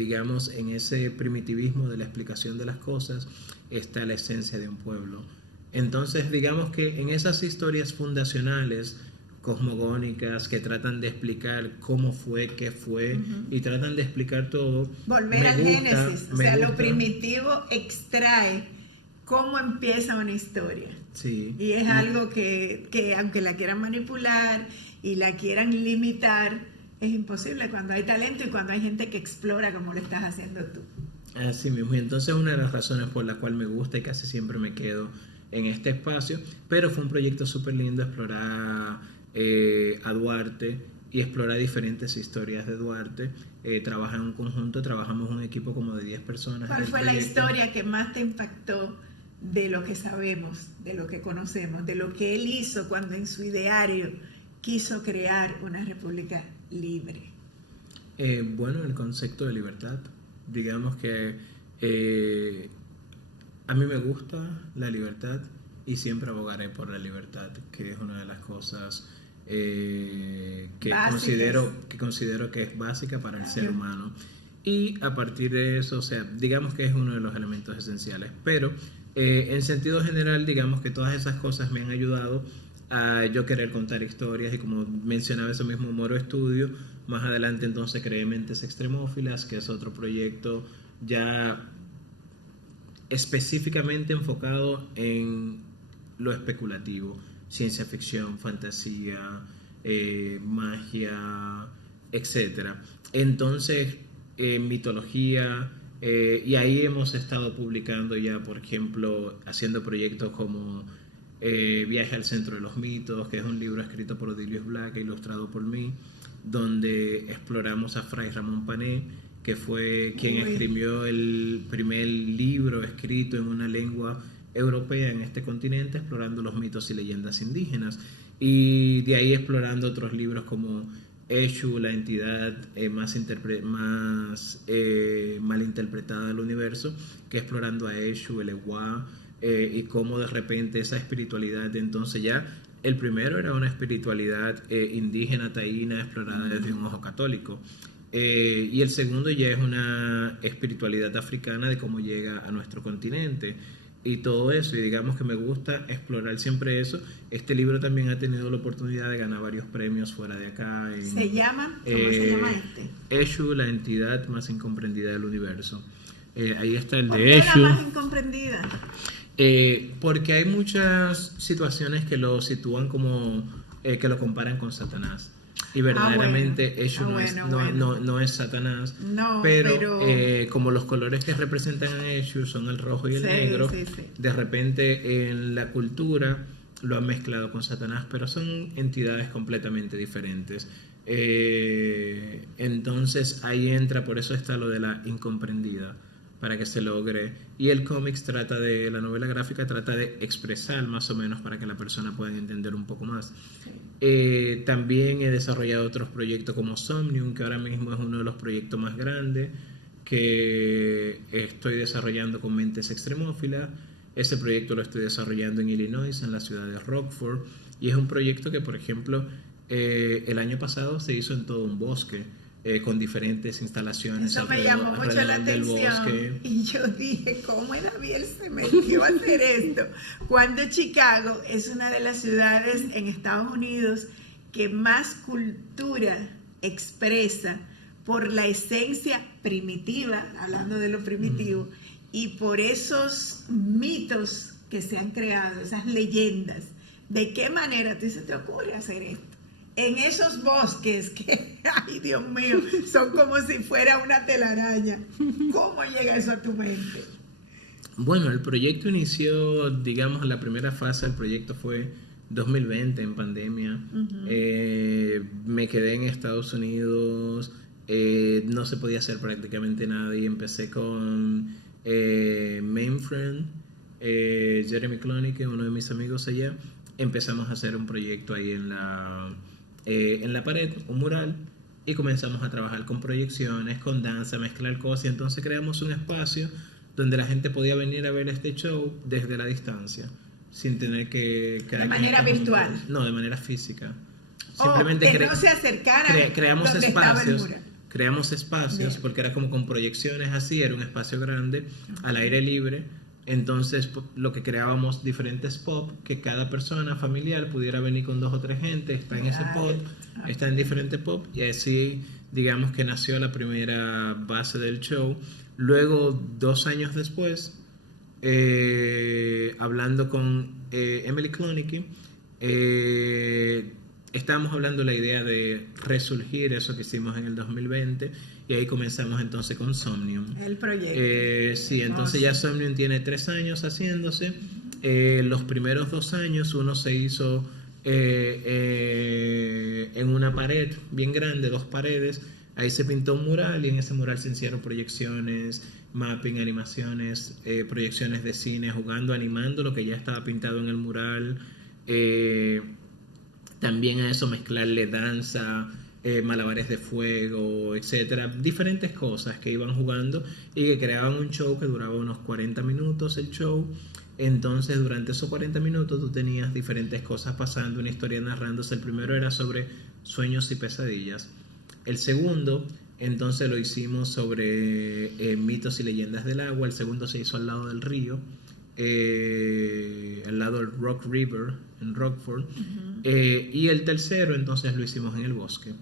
primitivismo de la explicación de las cosas está la esencia de un pueblo. Entonces, digamos que en esas historias fundacionales, cosmogónicas, que tratan de explicar cómo fue, qué fue, y tratan de explicar todo. Volver al Génesis, lo primitivo extrae cómo empieza una historia. Sí. Y es algo que aunque la quieran manipular y la quieran limitar, es imposible cuando hay talento y cuando hay gente que explora como lo estás haciendo tú. Así mismo. Y entonces una de las razones por la cual me gusta y casi siempre me quedo en este espacio, pero fue un proyecto súper lindo explorar a Duarte y explorar diferentes historias de Duarte. Trabajar en un conjunto, trabajamos un equipo como de 10 personas. ¿Cuál fue la historia que más te impactó de lo que sabemos, de lo que conocemos, de lo que él hizo cuando en su ideario quiso crear una república libre? Bueno, el concepto de libertad. Digamos que a mí me gusta la libertad y siempre abogaré por la libertad, que es una de las cosas que considero que es básica para el ser humano. Y a partir de eso, digamos que es uno de los elementos esenciales. Pero en sentido general, digamos que todas esas cosas me han ayudado a yo querer contar historias, y como mencionaba ese mismo Moro Estudio, más adelante entonces creé Mentes Extremófilas, que es otro proyecto ya específicamente enfocado en lo especulativo, ciencia ficción, fantasía, magia, etcétera. Entonces, mitología, y ahí hemos estado publicando ya, por ejemplo, haciendo proyectos como Viaje al Centro de los Mitos, que es un libro escrito por Odilius Black e ilustrado por mí, donde exploramos a Fray Ramón Pané, que fue quien escribió el primer libro escrito en una lengua europea en este continente, explorando los mitos y leyendas indígenas, y de ahí explorando otros libros como Eshu, la entidad más mal interpretada del universo, que explorando a Eshu, el Ewa, y cómo de repente esa espiritualidad, entonces ya el primero era una espiritualidad indígena taína explorada desde un ojo católico, y el segundo ya es una espiritualidad africana de cómo llega a nuestro continente. y todo eso, y digamos que me gusta explorar siempre eso. Este libro también ha tenido la oportunidad de ganar varios premios fuera de acá. ¿Se llama? ¿Cómo se llama este? Eshu, la entidad más incomprendida del universo. Ahí está el ¿Por de qué Eshu. la más incomprendida? Porque hay muchas situaciones que lo sitúan como que lo comparan con Satanás. Y verdaderamente Eshu no es Satanás, no, pero como los colores que representan a Eshu son el rojo y el negro, de repente en la cultura lo han mezclado con Satanás, pero son entidades completamente diferentes. Entonces ahí entra, por eso está lo de la incomprendida, para que se logre. Y el cómics la novela gráfica trata de expresar más o menos para que la persona pueda entender un poco más. También he desarrollado otros proyectos como Somnium, que ahora mismo es uno de los proyectos más grandes que estoy desarrollando con Mentes Extremófilas. Ese proyecto lo estoy desarrollando en Illinois, en la ciudad de Rockford, y es un proyecto que, por ejemplo, el año pasado se hizo en todo un bosque, con diferentes instalaciones. Eso me llamó mucho la atención y yo dije, ¿cómo el Javier se metió a hacer esto? Cuando Chicago es una de las ciudades en Estados Unidos que más cultura expresa por la esencia primitiva, hablando de lo primitivo, y por esos mitos que se han creado, esas leyendas. ¿De qué manera a ti se te ocurre hacer esto? En esos bosques que, ay Dios mío, son como si fuera una telaraña. ¿Cómo llega eso a tu mente? Bueno, el proyecto inició, digamos, la primera fase del proyecto fue 2020, en pandemia. Me quedé en Estados Unidos, no se podía hacer prácticamente nada y empecé con Mainframe, Jeremy Clooney, que es uno de mis amigos allá. Empezamos a hacer un proyecto ahí en la pared, un mural, y comenzamos a trabajar con proyecciones, con danza, mezclar cosas, y entonces creamos un espacio donde la gente podía venir a ver este show desde la distancia, sin tener que... ¿De manera virtual? No, de manera física. Simplemente que no se acercaran creamos donde espacios, estaba el mural. Creamos espacios, bien, porque era como con proyecciones así, era un espacio grande, al aire libre. Entonces lo que creábamos diferentes pop, que cada persona familiar pudiera venir con 2 o 3 gente, está en ese pop, está en diferentes pop, y así digamos que nació la primera base del show. Luego, 2 años después, hablando con Emily Clooney, estábamos hablando de la idea de resurgir eso que hicimos en el 2020, y ahí comenzamos entonces con Somnium. El proyecto. Sí, entonces ya Somnium tiene 3 años haciéndose. Los primeros 2 años uno se hizo en una pared bien grande, 2 paredes. Ahí se pintó un mural y en ese mural se hicieron proyecciones, mapping, animaciones, proyecciones de cine, jugando, animando lo que ya estaba pintado en el mural. También a eso mezclarle danza, malabares de fuego, etcétera, diferentes cosas que iban jugando y que creaban un show que duraba unos 40 minutos el show. Entonces durante esos 40 minutos tú tenías diferentes cosas pasando, una historia narrándose. El primero era sobre sueños y pesadillas. El segundo, entonces lo hicimos sobre mitos y leyendas del agua. El segundo se hizo al lado del río, al lado del Rock River en Rockford. Y el tercero entonces lo hicimos en el bosque.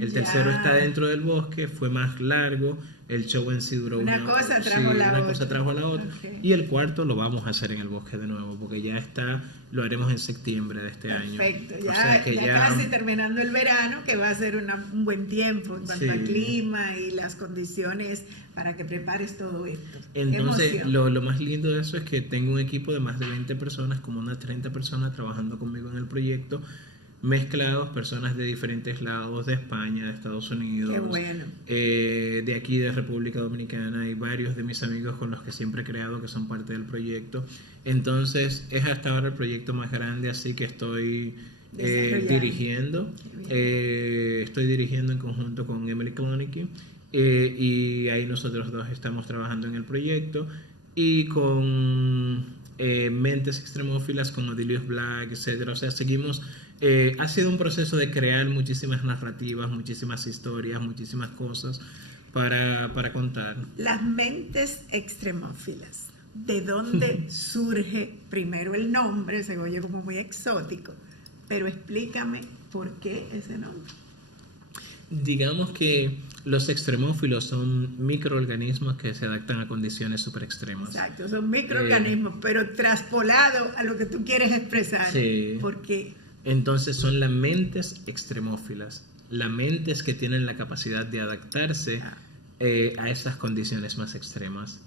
El tercero está dentro del bosque, fue más largo, el show en sí duró una cosa trajo a la otra. Okay. Y el cuarto lo vamos a hacer en el bosque de nuevo, porque ya está, lo haremos en septiembre de este año. Perfecto, ya casi terminando el verano, que va a ser un buen tiempo en cuanto al clima y las condiciones para que prepares todo esto. Entonces, lo más lindo de eso es que tengo un equipo de más de 20 personas, como unas 30 personas trabajando conmigo en el proyecto, mezclados, personas de diferentes lados, de España, de Estados Unidos, qué bueno, de aquí de República Dominicana, y varios de mis amigos con los que siempre he creado que son parte del proyecto. Entonces es hasta ahora el proyecto más grande, así que estoy dirigiendo. Estoy dirigiendo en conjunto con Emily Clooney, y ahí nosotros dos estamos trabajando en el proyecto, y con Mentes Extremófilas, con Odilius Black, etcétera. O sea, seguimos. Ha sido un proceso de crear muchísimas narrativas, muchísimas historias, muchísimas cosas para contar. Las Mentes Extremófilas. de dónde surge primero el nombre, se oye como muy exótico, pero explícame por qué ese nombre. Digamos que los extremófilos son microorganismos que se adaptan a condiciones super extremas. Exacto, son microorganismos, pero traspolado a lo que tú quieres expresar. Sí. ¿Por qué? Entonces son las mentes extremófilas, las mentes que tienen la capacidad de adaptarse a esas condiciones más extremas.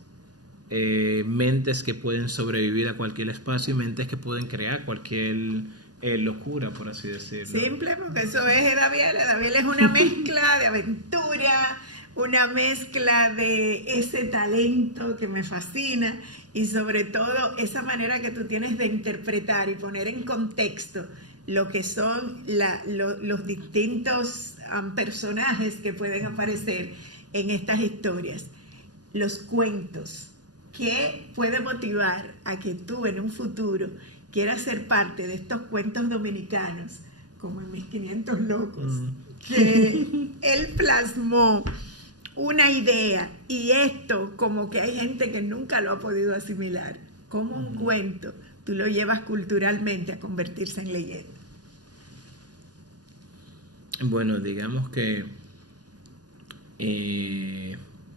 Mentes que pueden sobrevivir a cualquier espacio y mentes que pueden crear cualquier locura, por así decirlo. Simple, porque eso es Edaviel. Edaviel es una mezcla de aventura, una mezcla de ese talento que me fascina y sobre todo esa manera que tú tienes de interpretar y poner en contexto lo que son los distintos personajes que pueden aparecer en estas historias. Los cuentos, que puede motivar a que tú en un futuro quieras ser parte de estos cuentos dominicanos, como en Mis 500 Locos, que él plasmó una idea y esto como que hay gente que nunca lo ha podido asimilar. Como un cuento tú lo llevas culturalmente a convertirse en leyenda. Bueno, digamos que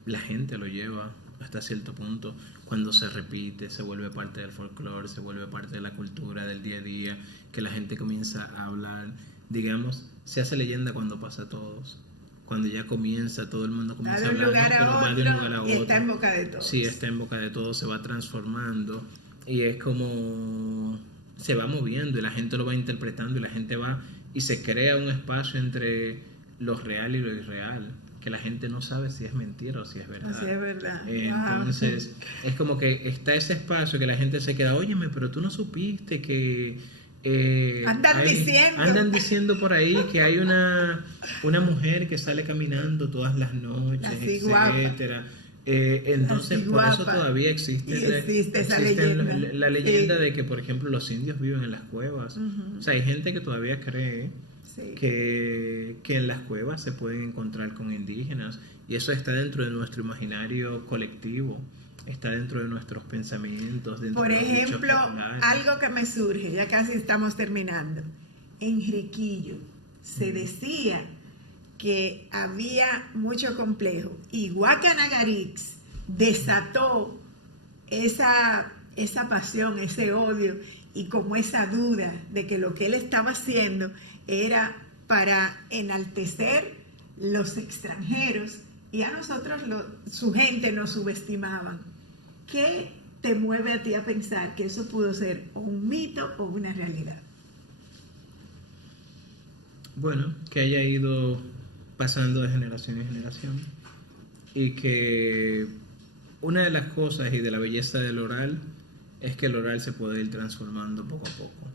la gente lo lleva hasta cierto punto. Cuando se repite, se vuelve parte del folclore, se vuelve parte de la cultura del día a día, que la gente comienza a hablar. Digamos, se hace leyenda cuando pasa a todos. Cuando ya comienza, todo el mundo comienza a hablar, va de un lugar a otro y está en boca de todos. Sí, está en boca de todos, se va transformando y es como se va moviendo y la gente lo va interpretando y la gente va y se crea un espacio entre lo real y lo irreal, que la gente no sabe si es mentira o si es verdad. Así es verdad. Entonces, es como que está ese espacio que la gente se queda, óyeme, pero tú no supiste que... andan diciendo por ahí que hay una mujer que sale caminando todas las noches, etcétera. Entonces, por eso todavía existe esa leyenda. La leyenda de que, por ejemplo, los indios viven en las cuevas. O sea, hay gente que todavía cree que en las cuevas se pueden encontrar con indígenas y eso está dentro de nuestro imaginario colectivo, está dentro de nuestros pensamientos. Por ejemplo, algo que me surge, ya casi estamos terminando. En Riquillo se decía que había mucho complejo y Guacanagarix desató esa pasión, ese odio y como esa duda de que lo que él estaba haciendo era para enaltecer los extranjeros y a nosotros su gente nos subestimaban. ¿Qué te mueve a ti a pensar que eso pudo ser o un mito o una realidad? Bueno, que haya ido pasando de generación en generación y que una de las cosas y de la belleza del oral es que el oral se puede ir transformando poco a poco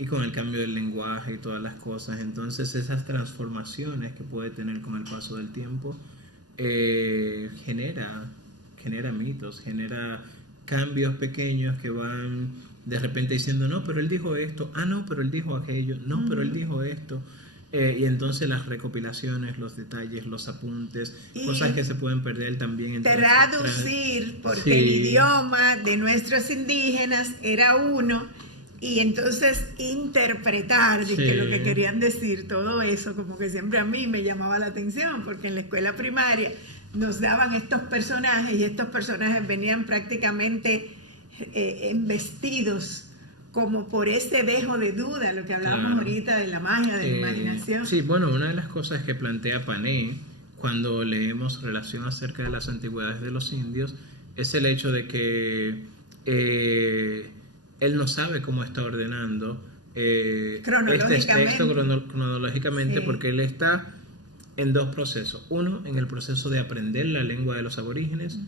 y con el cambio del lenguaje y todas las cosas. Entonces esas transformaciones que puede tener con el paso del tiempo genera mitos, genera cambios pequeños que van de repente diciendo, no, pero él dijo esto, no, pero él dijo aquello, no, pero él dijo esto. Y entonces las recopilaciones, los detalles, los apuntes, y cosas que se pueden perder también. Traducir, porque el idioma de nuestros indígenas era uno, y entonces interpretar que lo que querían decir, todo eso, como que siempre a mí me llamaba la atención, porque en la escuela primaria nos daban estos personajes, y estos personajes venían prácticamente embestidos como por ese dejo de duda, lo que hablábamos ahorita de la magia, de la imaginación. Sí, bueno, una de las cosas que plantea Pané cuando leemos relación acerca de las antigüedades de los indios es el hecho de que él no sabe cómo está ordenando este texto cronológicamente, porque él está en dos procesos. Uno, en el proceso de aprender la lengua de los aborígenes,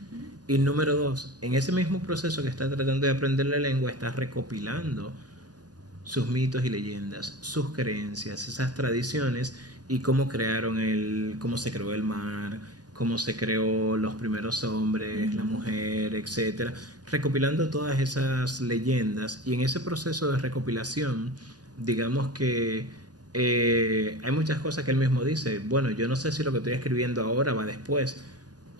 y número dos, en ese mismo proceso que está tratando de aprender la lengua, está recopilando sus mitos y leyendas, sus creencias, esas tradiciones y cómo cómo se creó el mar, cómo se creó los primeros hombres, la mujer, etcétera, recopilando todas esas leyendas. Y en ese proceso de recopilación, digamos que hay muchas cosas que él mismo dice. Bueno, yo no sé si lo que estoy escribiendo ahora va después,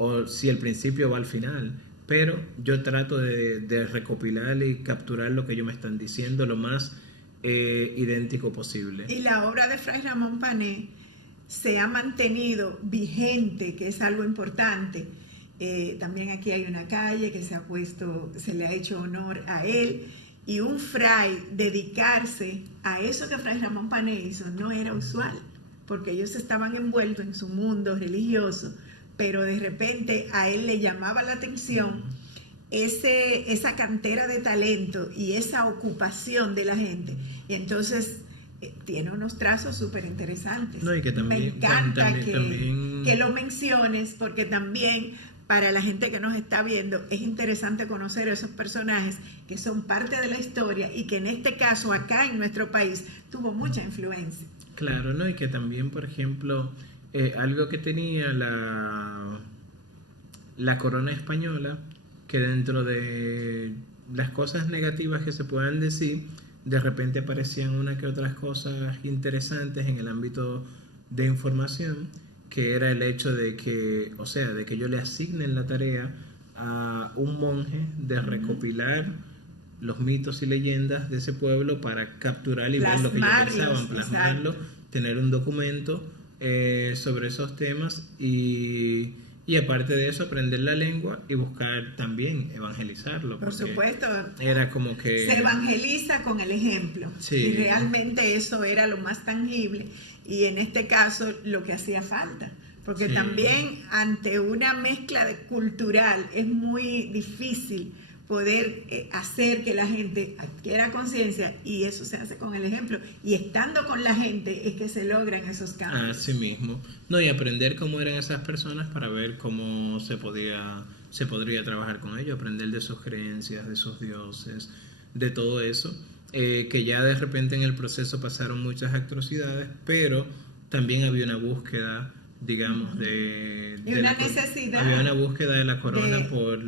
o si el principio va al final, pero yo trato de recopilar y capturar lo que ellos me están diciendo lo más idéntico posible. Y la obra de Fray Ramón Pané se ha mantenido vigente, que es algo importante. También aquí hay una calle que se le ha hecho honor a él, y un fray dedicarse a eso que Fray Ramón Pané hizo no era usual, porque ellos estaban envueltos en su mundo religioso, pero de repente a él le llamaba la atención esa cantera de talento y esa ocupación de la gente, y entonces tiene unos trazos súper interesantes. No, y que también, me encanta también que lo menciones, porque también para la gente que nos está viendo es interesante conocer esos personajes que son parte de la historia y que en este caso acá en nuestro país tuvo mucha influencia. Claro, ¿no? Y que también, por ejemplo, algo que tenía la corona española, que dentro de las cosas negativas que se puedan decir, de repente aparecían una que otras cosas interesantes en el ámbito de información, que era el hecho de que, o sea, de que ellos le asignen la tarea a un monje de recopilar los mitos y leyendas de ese pueblo para capturar y ver lo que ellos pensaban, plasmarlo, tener un documento sobre esos temas y aparte de eso aprender la lengua y buscar también evangelizarlo. Por supuesto. Era como que se evangeliza con el ejemplo. Sí. Y realmente eso era lo más tangible. Y en este caso lo que hacía falta. Porque sí, también ante una mezcla cultural es muy difícil poder hacer que la gente adquiera conciencia, y eso se hace con el ejemplo, y estando con la gente es que se logran esos cambios. Así mismo. No, y aprender cómo eran esas personas para ver cómo se podría trabajar con ellos, aprender de sus creencias, de sus dioses, de todo eso, que ya de repente en el proceso pasaron muchas atrocidades, pero también había una búsqueda, digamos, había una búsqueda de la corona por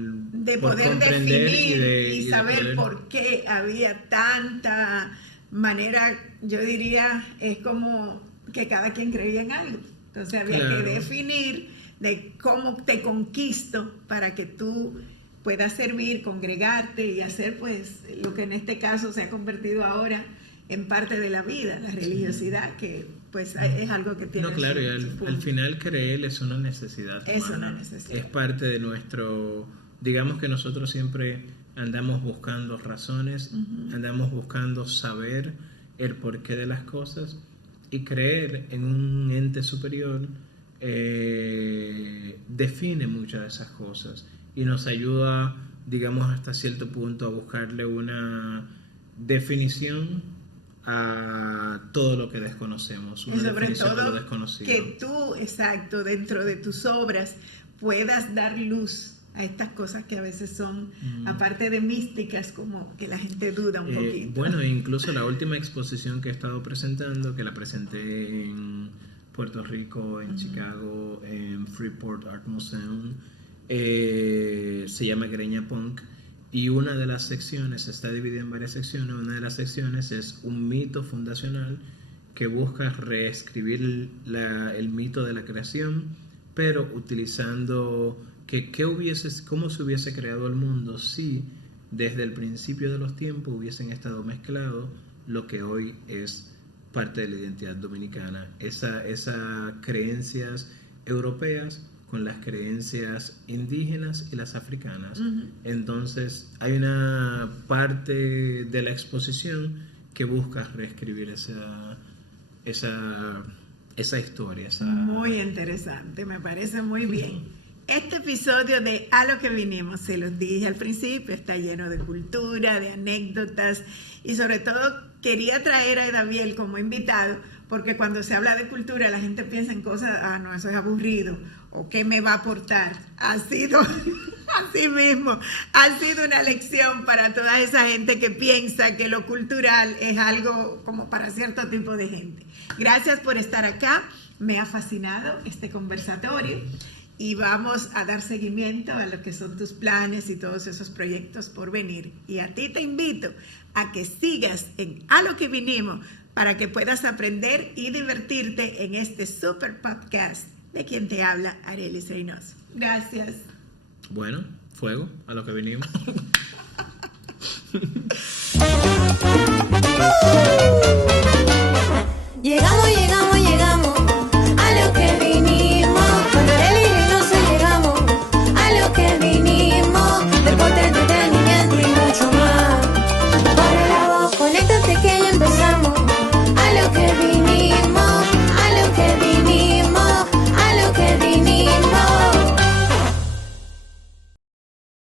poder comprender definir y saber poder, por qué había tanta manera. Yo diría, es como que cada quien creía en algo, entonces había que definir de cómo te conquisto para que tú puedas servir, congregarte y hacer pues lo que en este caso se ha convertido ahora en parte de la vida, la religiosidad, que pues es algo que tiene. No, claro, y al final creer es una necesidad. Es una necesidad. Es parte de nuestro, digamos que nosotros siempre andamos buscando razones, andamos buscando saber el porqué de las cosas, y creer en un ente superior define muchas de esas cosas y nos ayuda, digamos, hasta cierto punto a buscarle una definición a todo lo que desconocemos, una y sobre definición todo de lo desconocido. Que tú, exacto, dentro de tus obras puedas dar luz a estas cosas que a veces son, aparte de místicas, como que la gente duda un poquito. Bueno, incluso la última exposición que he estado presentando, que la presenté en Puerto Rico, en Chicago, en Freeport Art Museum, se llama Greña Punk, y una de las secciones, está dividida en varias secciones, una de las secciones es un mito fundacional que busca reescribir el mito de la creación, pero utilizando cómo se hubiese creado el mundo si desde el principio de los tiempos hubiesen estado mezclados lo que hoy es parte de la identidad dominicana, esas creencias europeas con las creencias indígenas y las africanas. Entonces hay una parte de la exposición que busca reescribir esa historia. Muy interesante, me parece muy bien. Este episodio de A lo que vinimos, se los dije al principio, está lleno de cultura, de anécdotas, y sobre todo quería traer a Edaviel como invitado, porque cuando se habla de cultura la gente piensa en cosas, no, eso es aburrido, o qué me va a aportar. Ha sido, así mismo, ha sido una lección para toda esa gente que piensa que lo cultural es algo como para cierto tipo de gente. Gracias por estar acá, me ha fascinado este conversatorio. Y vamos a dar seguimiento a lo que son tus planes y todos esos proyectos por venir. Y a ti te invito a que sigas en A lo que vinimos para que puedas aprender y divertirte en este super podcast de quien te habla, Arelis Reynoso. Gracias. Bueno, Fuego, a lo que vinimos. Llegamos.